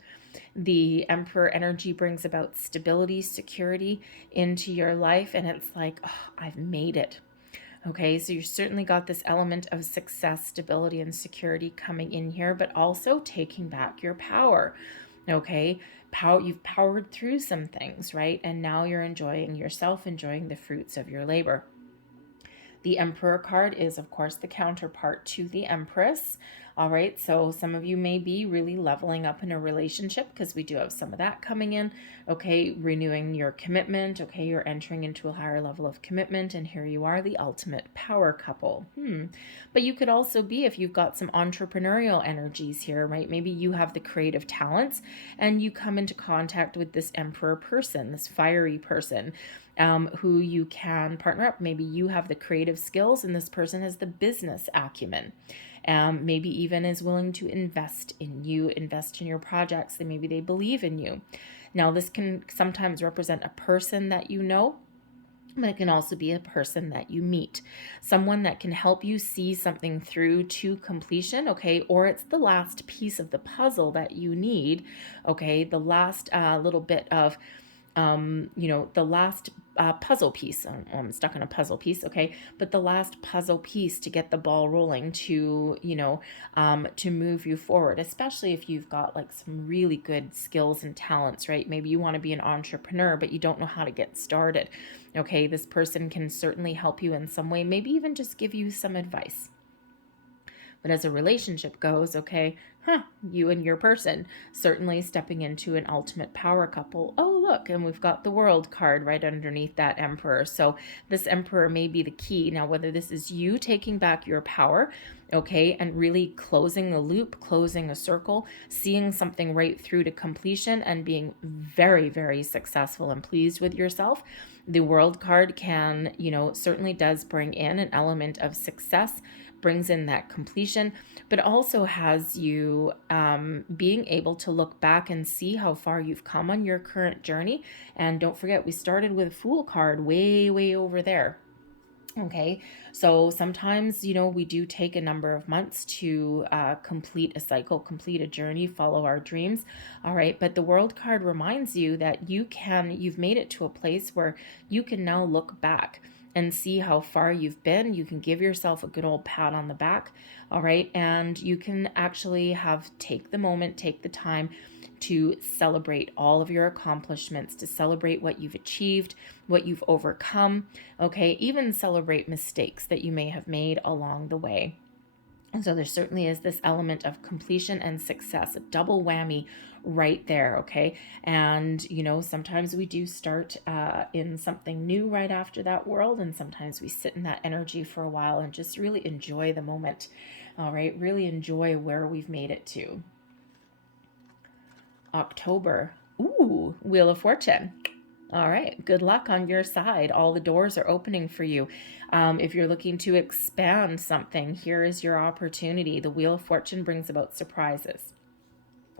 The Emperor energy brings about stability, security into your life, and it's like, oh, I've made it. Okay, so you certainly got this element of success, stability, and security coming in here, but also taking back your power. Okay, you've powered through some things, right? And now you're enjoying yourself, enjoying the fruits of your labor. The Emperor card is, of course, the counterpart to the Empress. All right, so some of you may be really leveling up in a relationship, because we do have some of that coming in. Okay, renewing your commitment. Okay, you're entering into a higher level of commitment, and here you are, the ultimate power couple. But you could also be, if you've got some entrepreneurial energies here, right? Maybe you have the creative talents, and you come into contact with this Emperor person, this fiery person, who you can partner up. Maybe you have the creative skills, and this person has the business acumen. Maybe even is willing to invest in you, invest in your projects. Maybe they believe in you. Now, this can sometimes represent a person that you know, but it can also be a person that you meet, someone that can help you see something through to completion, okay? Or it's the last piece of the puzzle that you need, okay? The last little bit of the last puzzle piece. I'm stuck on a puzzle piece, okay? But the last puzzle piece to get the ball rolling, to move you forward, especially if you've got like some really good skills and talents, right? Maybe you want to be an entrepreneur, but you don't know how to get started. Okay, this person can certainly help you in some way, maybe even just give you some advice. But as a relationship goes, okay, you and your person certainly stepping into an ultimate power couple. Oh, look, and we've got the World card right underneath that Emperor. So this Emperor may be the key. Now, whether this is you taking back your power, okay, and really closing the loop, closing a circle, seeing something right through to completion, and being very, very successful and pleased with yourself. The World card can, certainly does bring in an element of success, brings in that completion, but also has you being able to look back and see how far you've come on your current journey. And don't forget, we started with a Fool card way over there. Okay, so sometimes, we do take a number of months to complete a cycle, complete a journey, follow our dreams. All right, but the World card reminds you that you've made it to a place where you can now look back and see how far you've been. You can give yourself a good old pat on the back. All right, and you can actually take the moment, take the time to celebrate all of your accomplishments, to celebrate what you've achieved, what you've overcome, okay? Even celebrate mistakes that you may have made along the way. And so there certainly is this element of completion and success, a double whammy right there, okay? And, sometimes we do start in something new right after that world, and sometimes we sit in that energy for a while and just really enjoy the moment, all right? Really enjoy where we've made it to. October. Ooh, Wheel of Fortune. All right, good luck on your side. All the doors are opening for you. If you're looking to expand something, here is your opportunity. The Wheel of Fortune brings about surprises.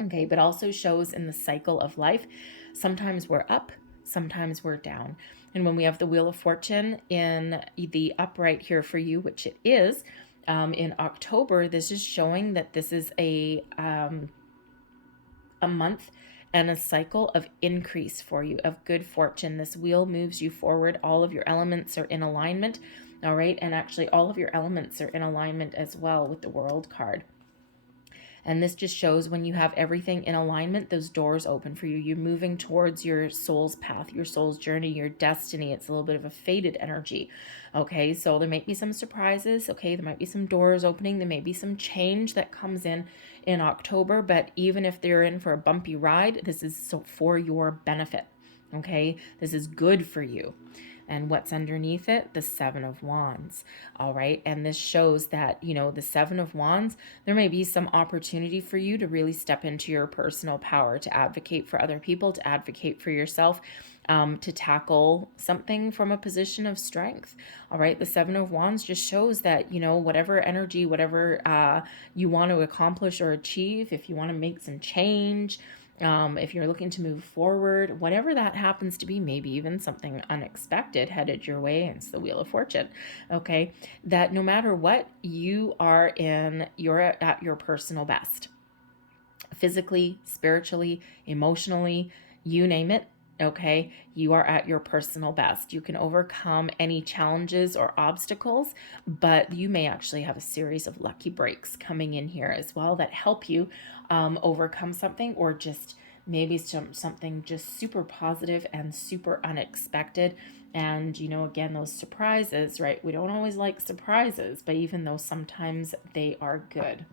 Okay, but also shows in the cycle of life, sometimes we're up, sometimes we're down. And when we have the Wheel of Fortune in the upright here for you, which it is, in October, this is showing that this is a month and a cycle of increase for you, of good fortune. This wheel moves you forward. All of your elements are in alignment. All right. And actually all of your elements are in alignment as well with the World card. And this just shows when you have everything in alignment, those doors open for you. You're moving towards your soul's path, your soul's journey, your destiny. It's a little bit of a fated energy. Okay, so there might be some surprises. Okay, there might be some doors opening. There may be some change that comes in October. But even if they're in for a bumpy ride, this is so for your benefit. Okay, this is good for you. And what's underneath it? The Seven of Wands. All right. And this shows that, the Seven of Wands, there may be some opportunity for you to really step into your personal power, to advocate for other people, to advocate for yourself, to tackle something from a position of strength. All right. The Seven of Wands just shows that, whatever energy, whatever you want to accomplish or achieve, if you want to make some change, if you're looking to move forward, whatever that happens to be, maybe even something unexpected headed your way, and it's the Wheel of Fortune, okay, that no matter what, you're at your personal best. Physically, spiritually, emotionally, you name it, okay, you are at your personal best. You can overcome any challenges or obstacles, but you may actually have a series of lucky breaks coming in here as well that help you overcome something, or just maybe something just super positive and super unexpected. And, again, those surprises, right? We don't always like surprises, but even though sometimes they are good.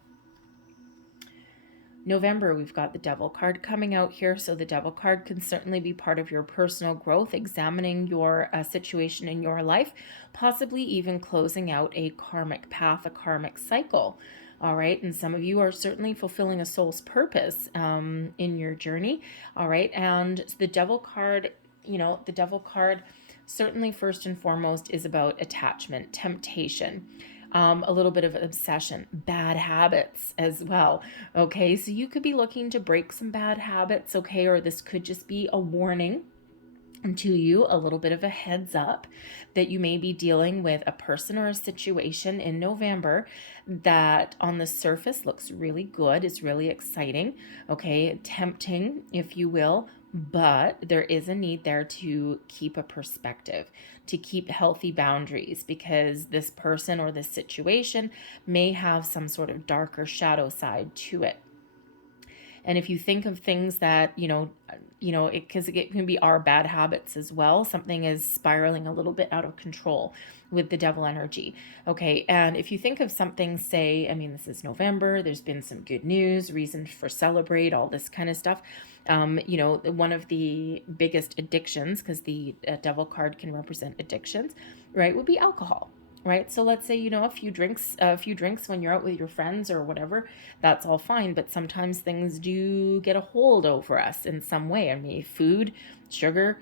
November, we've got the Devil card coming out here. So the Devil card can certainly be part of your personal growth, examining your situation in your life, possibly even closing out a karmic path, a karmic cycle. All right. And some of you are certainly fulfilling a soul's purpose in your journey. All right. And the Devil card, the Devil card certainly first and foremost is about attachment, temptation, a little bit of obsession, bad habits as well. Okay. So you could be looking to break some bad habits. Okay. Or this could just be a warning to you, a little bit of a heads up that you may be dealing with a person or a situation in November that on the surface looks really good, is really exciting, okay, tempting, if you will, but there is a need there to keep a perspective, to keep healthy boundaries, because this person or this situation may have some sort of darker shadow side to it. And if you think of things that, because it can be our bad habits as well, something is spiraling a little bit out of control with the devil energy. Okay. And if you think of something, say, this is November, there's been some good news, reason for celebrate, all this kind of stuff. One of the biggest addictions, because the devil card can represent addictions, right, would be alcohol. Right. So let's say, a few drinks when you're out with your friends or whatever, that's all fine. But sometimes things do get a hold over us in some way. Food, sugar,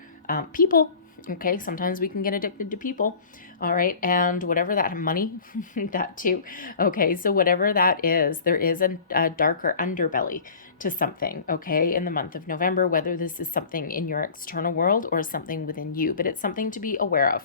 people, Okay, sometimes we can get addicted to people. All right, and whatever that money, that too. Okay, so whatever that is, there is a darker underbelly to something, okay, in the month of November, whether this is something in your external world or something within you, but it's something to be aware of.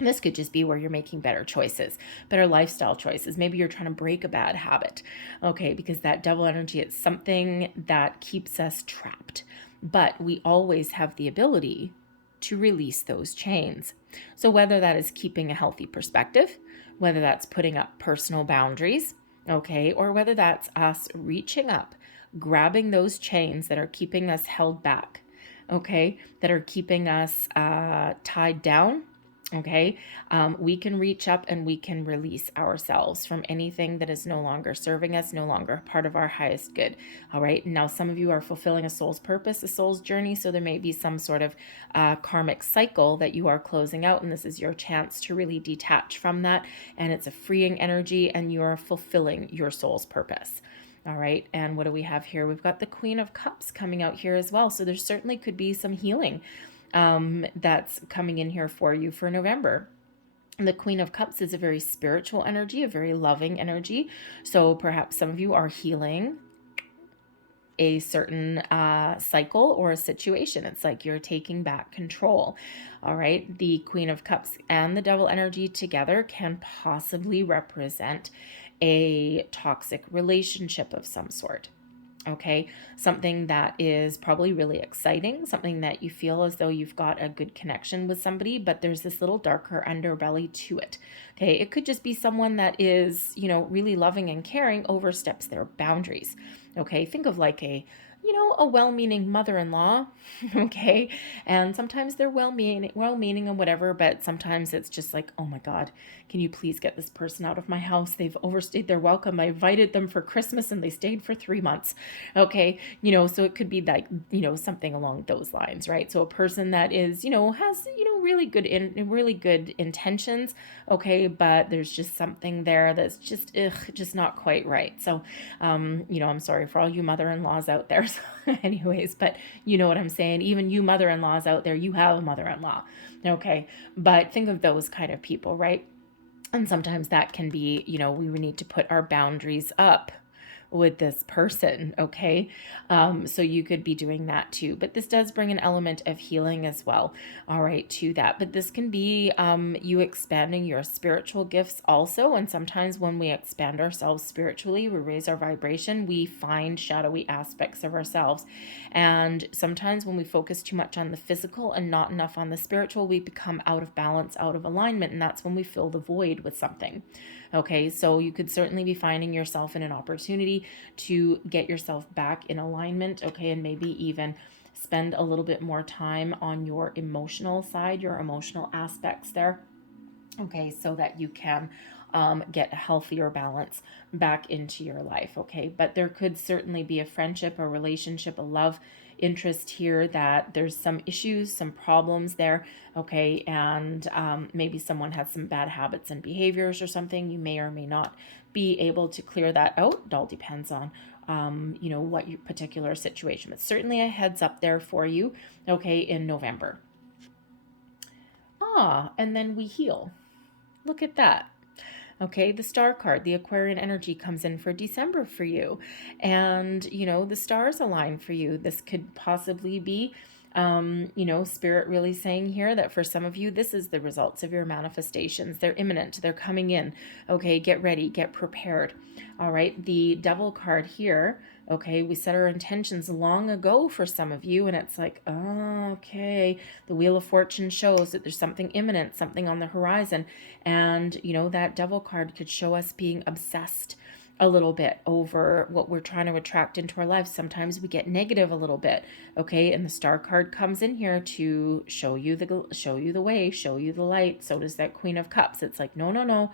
This could just be where you're making better choices, better lifestyle choices. Maybe you're trying to break a bad habit, okay, because that devil energy, it's something that keeps us trapped. But we always have the ability to release those chains. So whether that is keeping a healthy perspective, whether that's putting up personal boundaries, okay, or whether that's us reaching up, grabbing those chains that are keeping us held back, okay, that are keeping us tied down. Okay, we can reach up and we can release ourselves from anything that is no longer serving us, no longer part of our highest good. All right, now some of you are fulfilling a soul's purpose, a soul's journey, so there may be some sort of karmic cycle that you are closing out, and this is your chance to really detach from that, and it's a freeing energy, and you are fulfilling your soul's purpose. All right, and what do we have here? We've got the Queen of Cups coming out here as well, so there certainly could be some healing that's coming in here for you for November. The Queen of Cups is a very spiritual energy, a very loving energy. So perhaps some of you are healing a certain cycle or a situation. It's like you're taking back control. All right. The Queen of Cups and the Devil energy together can possibly represent a toxic relationship of some sort. Okay, something that is probably really exciting, something that you feel as though you've got a good connection with somebody, but there's this little darker underbelly to it. Okay, it could just be someone that is, really loving and caring, oversteps their boundaries. Okay, think of like a well-meaning mother-in-law, okay? And sometimes they're well-meaning and whatever, but sometimes it's just like, oh my God, can you please get this person out of my house? They've overstayed their welcome. I invited them for Christmas and they stayed for 3 months, okay? So it could be like, something along those lines, right? So a person that is, has, really good intentions, okay, but there's just something there that's just not quite right. So, I'm sorry for all you mother-in-laws out there. So anyways, but you know what I'm saying? Even you mother-in-laws out there, you have a mother-in-law, okay? But think of those kind of people, right? And sometimes that can be, we need to put our boundaries up with this person, okay? So you could be doing that too. But this does bring an element of healing as well, all right, to that. But this can be you expanding your spiritual gifts also. And sometimes when we expand ourselves spiritually, we raise our vibration, we find shadowy aspects of ourselves. And sometimes when we focus too much on the physical and not enough on the spiritual, we become out of balance, out of alignment. And that's when we fill the void with something. Okay, so you could certainly be finding yourself in an opportunity to get yourself back in alignment, okay, and maybe even spend a little bit more time on your emotional side, your emotional aspects there, okay, so that you can get a healthier balance back into your life, okay? But there could certainly be a friendship, a relationship, a love interest here that there's some issues, some problems there, okay? And maybe someone has some bad habits and behaviors or something. You may or may not be able to clear that out. It all depends on what your particular situation. But certainly a heads up there for you, okay, in November. And then we heal. Look at that. Okay, the star card, the Aquarian energy comes in for December for you. And, the stars align for you. This could possibly be, Spirit really saying here that for some of you, this is the results of your manifestations. They're imminent. They're coming in. Okay, get ready, get prepared. All right, the Devil card here. Okay, we set our intentions long ago for some of you, and it's like, oh, okay, the Wheel of Fortune shows that there's something imminent, something on the horizon, and, that Devil card could show us being obsessed a little bit over what we're trying to attract into our lives. Sometimes we get negative a little bit, okay, and the Star card comes in here to show you the way, show you the light. So does that Queen of Cups. It's like, no,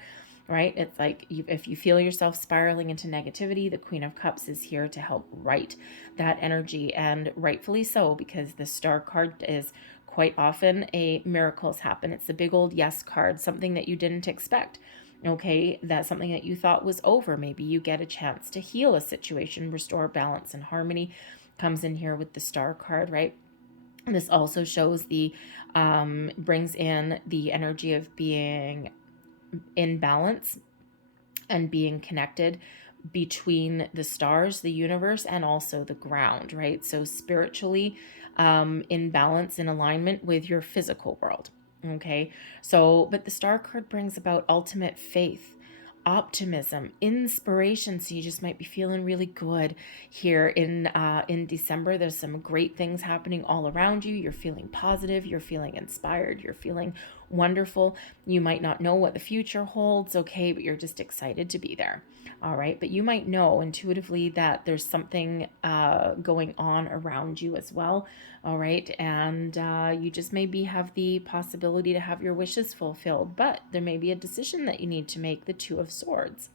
right? It's like if you feel yourself spiraling into negativity, the Queen of Cups is here to help right that energy, and rightfully so, because the Star card is quite often a miracles happen. It's the big old yes card, something that you didn't expect. Okay, that's something that you thought was over. Maybe you get a chance to heal a situation, restore balance and harmony. Comes in here with the Star card, right? This also shows brings in the energy of being in balance and being connected between the stars, the universe, and also the ground, right? So spiritually, in balance, in alignment with your physical world. Okay. So, but the star card brings about ultimate faith, optimism, inspiration. So you just might be feeling really good here in December. There's some great things happening all around you. You're feeling positive. You're feeling inspired. You're feeling wonderful. You might not know what the future holds, okay, but you're just excited to be there. All right. But you might know intuitively that there's something going on around you as well. All right. And you just maybe have the possibility to have your wishes fulfilled, but there may be a decision that you need to make, the Two of Swords.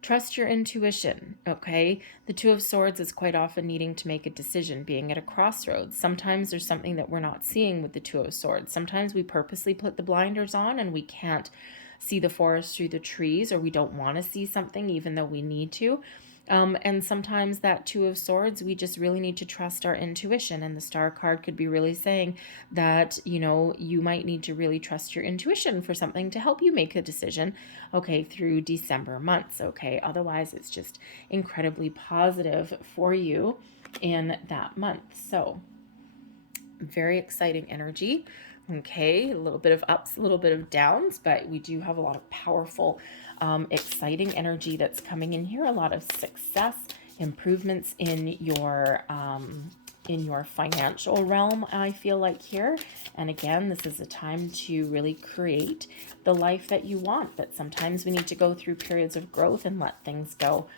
Trust your intuition, okay? The Two of Swords is quite often needing to make a decision, being at a crossroads. Sometimes there's something that we're not seeing with the Two of Swords. Sometimes we purposely put the blinders on and we can't see the forest through the trees, or we don't want to see something even though we need to. And sometimes that Two of Swords, we just really need to trust our intuition. And the Star card could be really saying that, you know, you might need to really trust your intuition for something to help you make a decision, okay, through December months, okay? Otherwise, it's just incredibly positive for you in that month. So, very exciting energy. Okay, a little bit of ups, a little bit of downs, but we do have a lot of powerful, exciting energy that's coming in here. A lot of success, improvements in your financial realm, I feel like here. And again, this is a time to really create the life that you want. But sometimes we need to go through periods of growth and let things go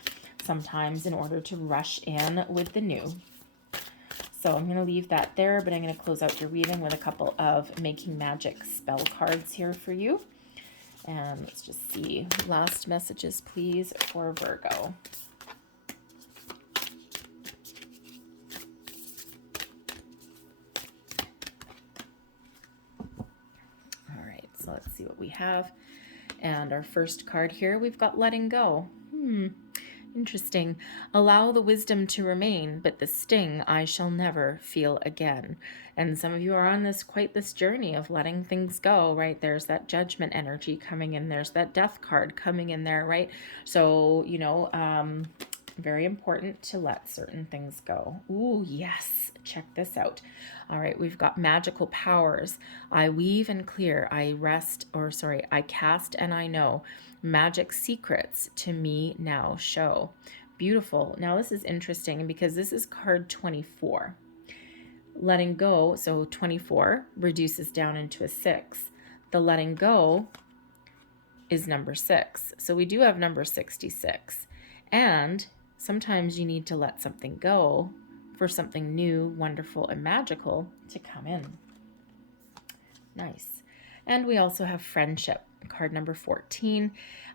sometimes in order to rush in with the new. So I'm going to leave that there, but I'm going to close out your reading with a couple of Making Magic spell cards here for you. And let's just see. Last messages, please, for Virgo. All right, so let's see what we have. And our first card here, we've got Letting Go. Interesting. Allow the wisdom to remain, but the sting I shall never feel again. And some of you are on this journey of letting things go, right? There's that Judgment energy coming in. There's that Death card coming in there, right? So, you know, very important to let certain things go. Ooh, yes. Check this out. All right, we've got magical powers. I weave and clear. I cast and I know. Magic secrets to me now show. Beautiful. Now this is interesting because this is card 24. Letting go, so 24 reduces down into a 6. The letting go is number 6. So we do have number 66. And sometimes you need to let something go for something new, wonderful, and magical to come in. Nice. And we also have friendship, card number 14.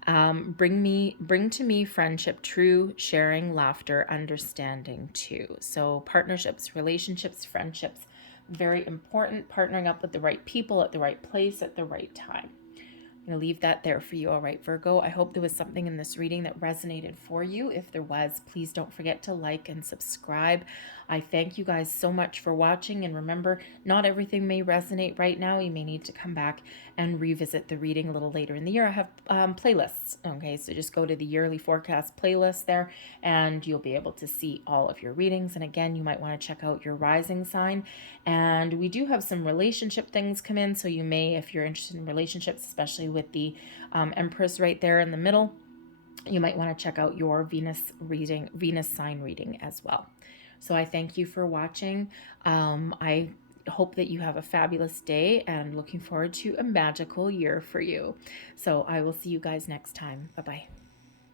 Bring to me friendship, true, sharing, laughter, understanding too. So partnerships, relationships, friendships, very important. Partnering up with the right people at the right place at the right time. I'm going to leave that there for you. All right, Virgo, I hope there was something in this reading that resonated for you. If there was, please don't forget to like and subscribe. I thank you guys so much for watching. And remember, not everything may resonate right now. You may need to come back and revisit the reading a little later in the year. I have playlists. Okay, so just go to the yearly forecast playlist there and you'll be able to see all of your readings. And again, you might want to check out your rising sign. And we do have some relationship things come in. So you may, if you're interested in relationships, especially with the Empress right there in the middle, you might want to check out your Venus sign reading as well. So I thank you for watching. I hope that you have a fabulous day and looking forward to a magical year for you. So I will see you guys next time. Bye-bye.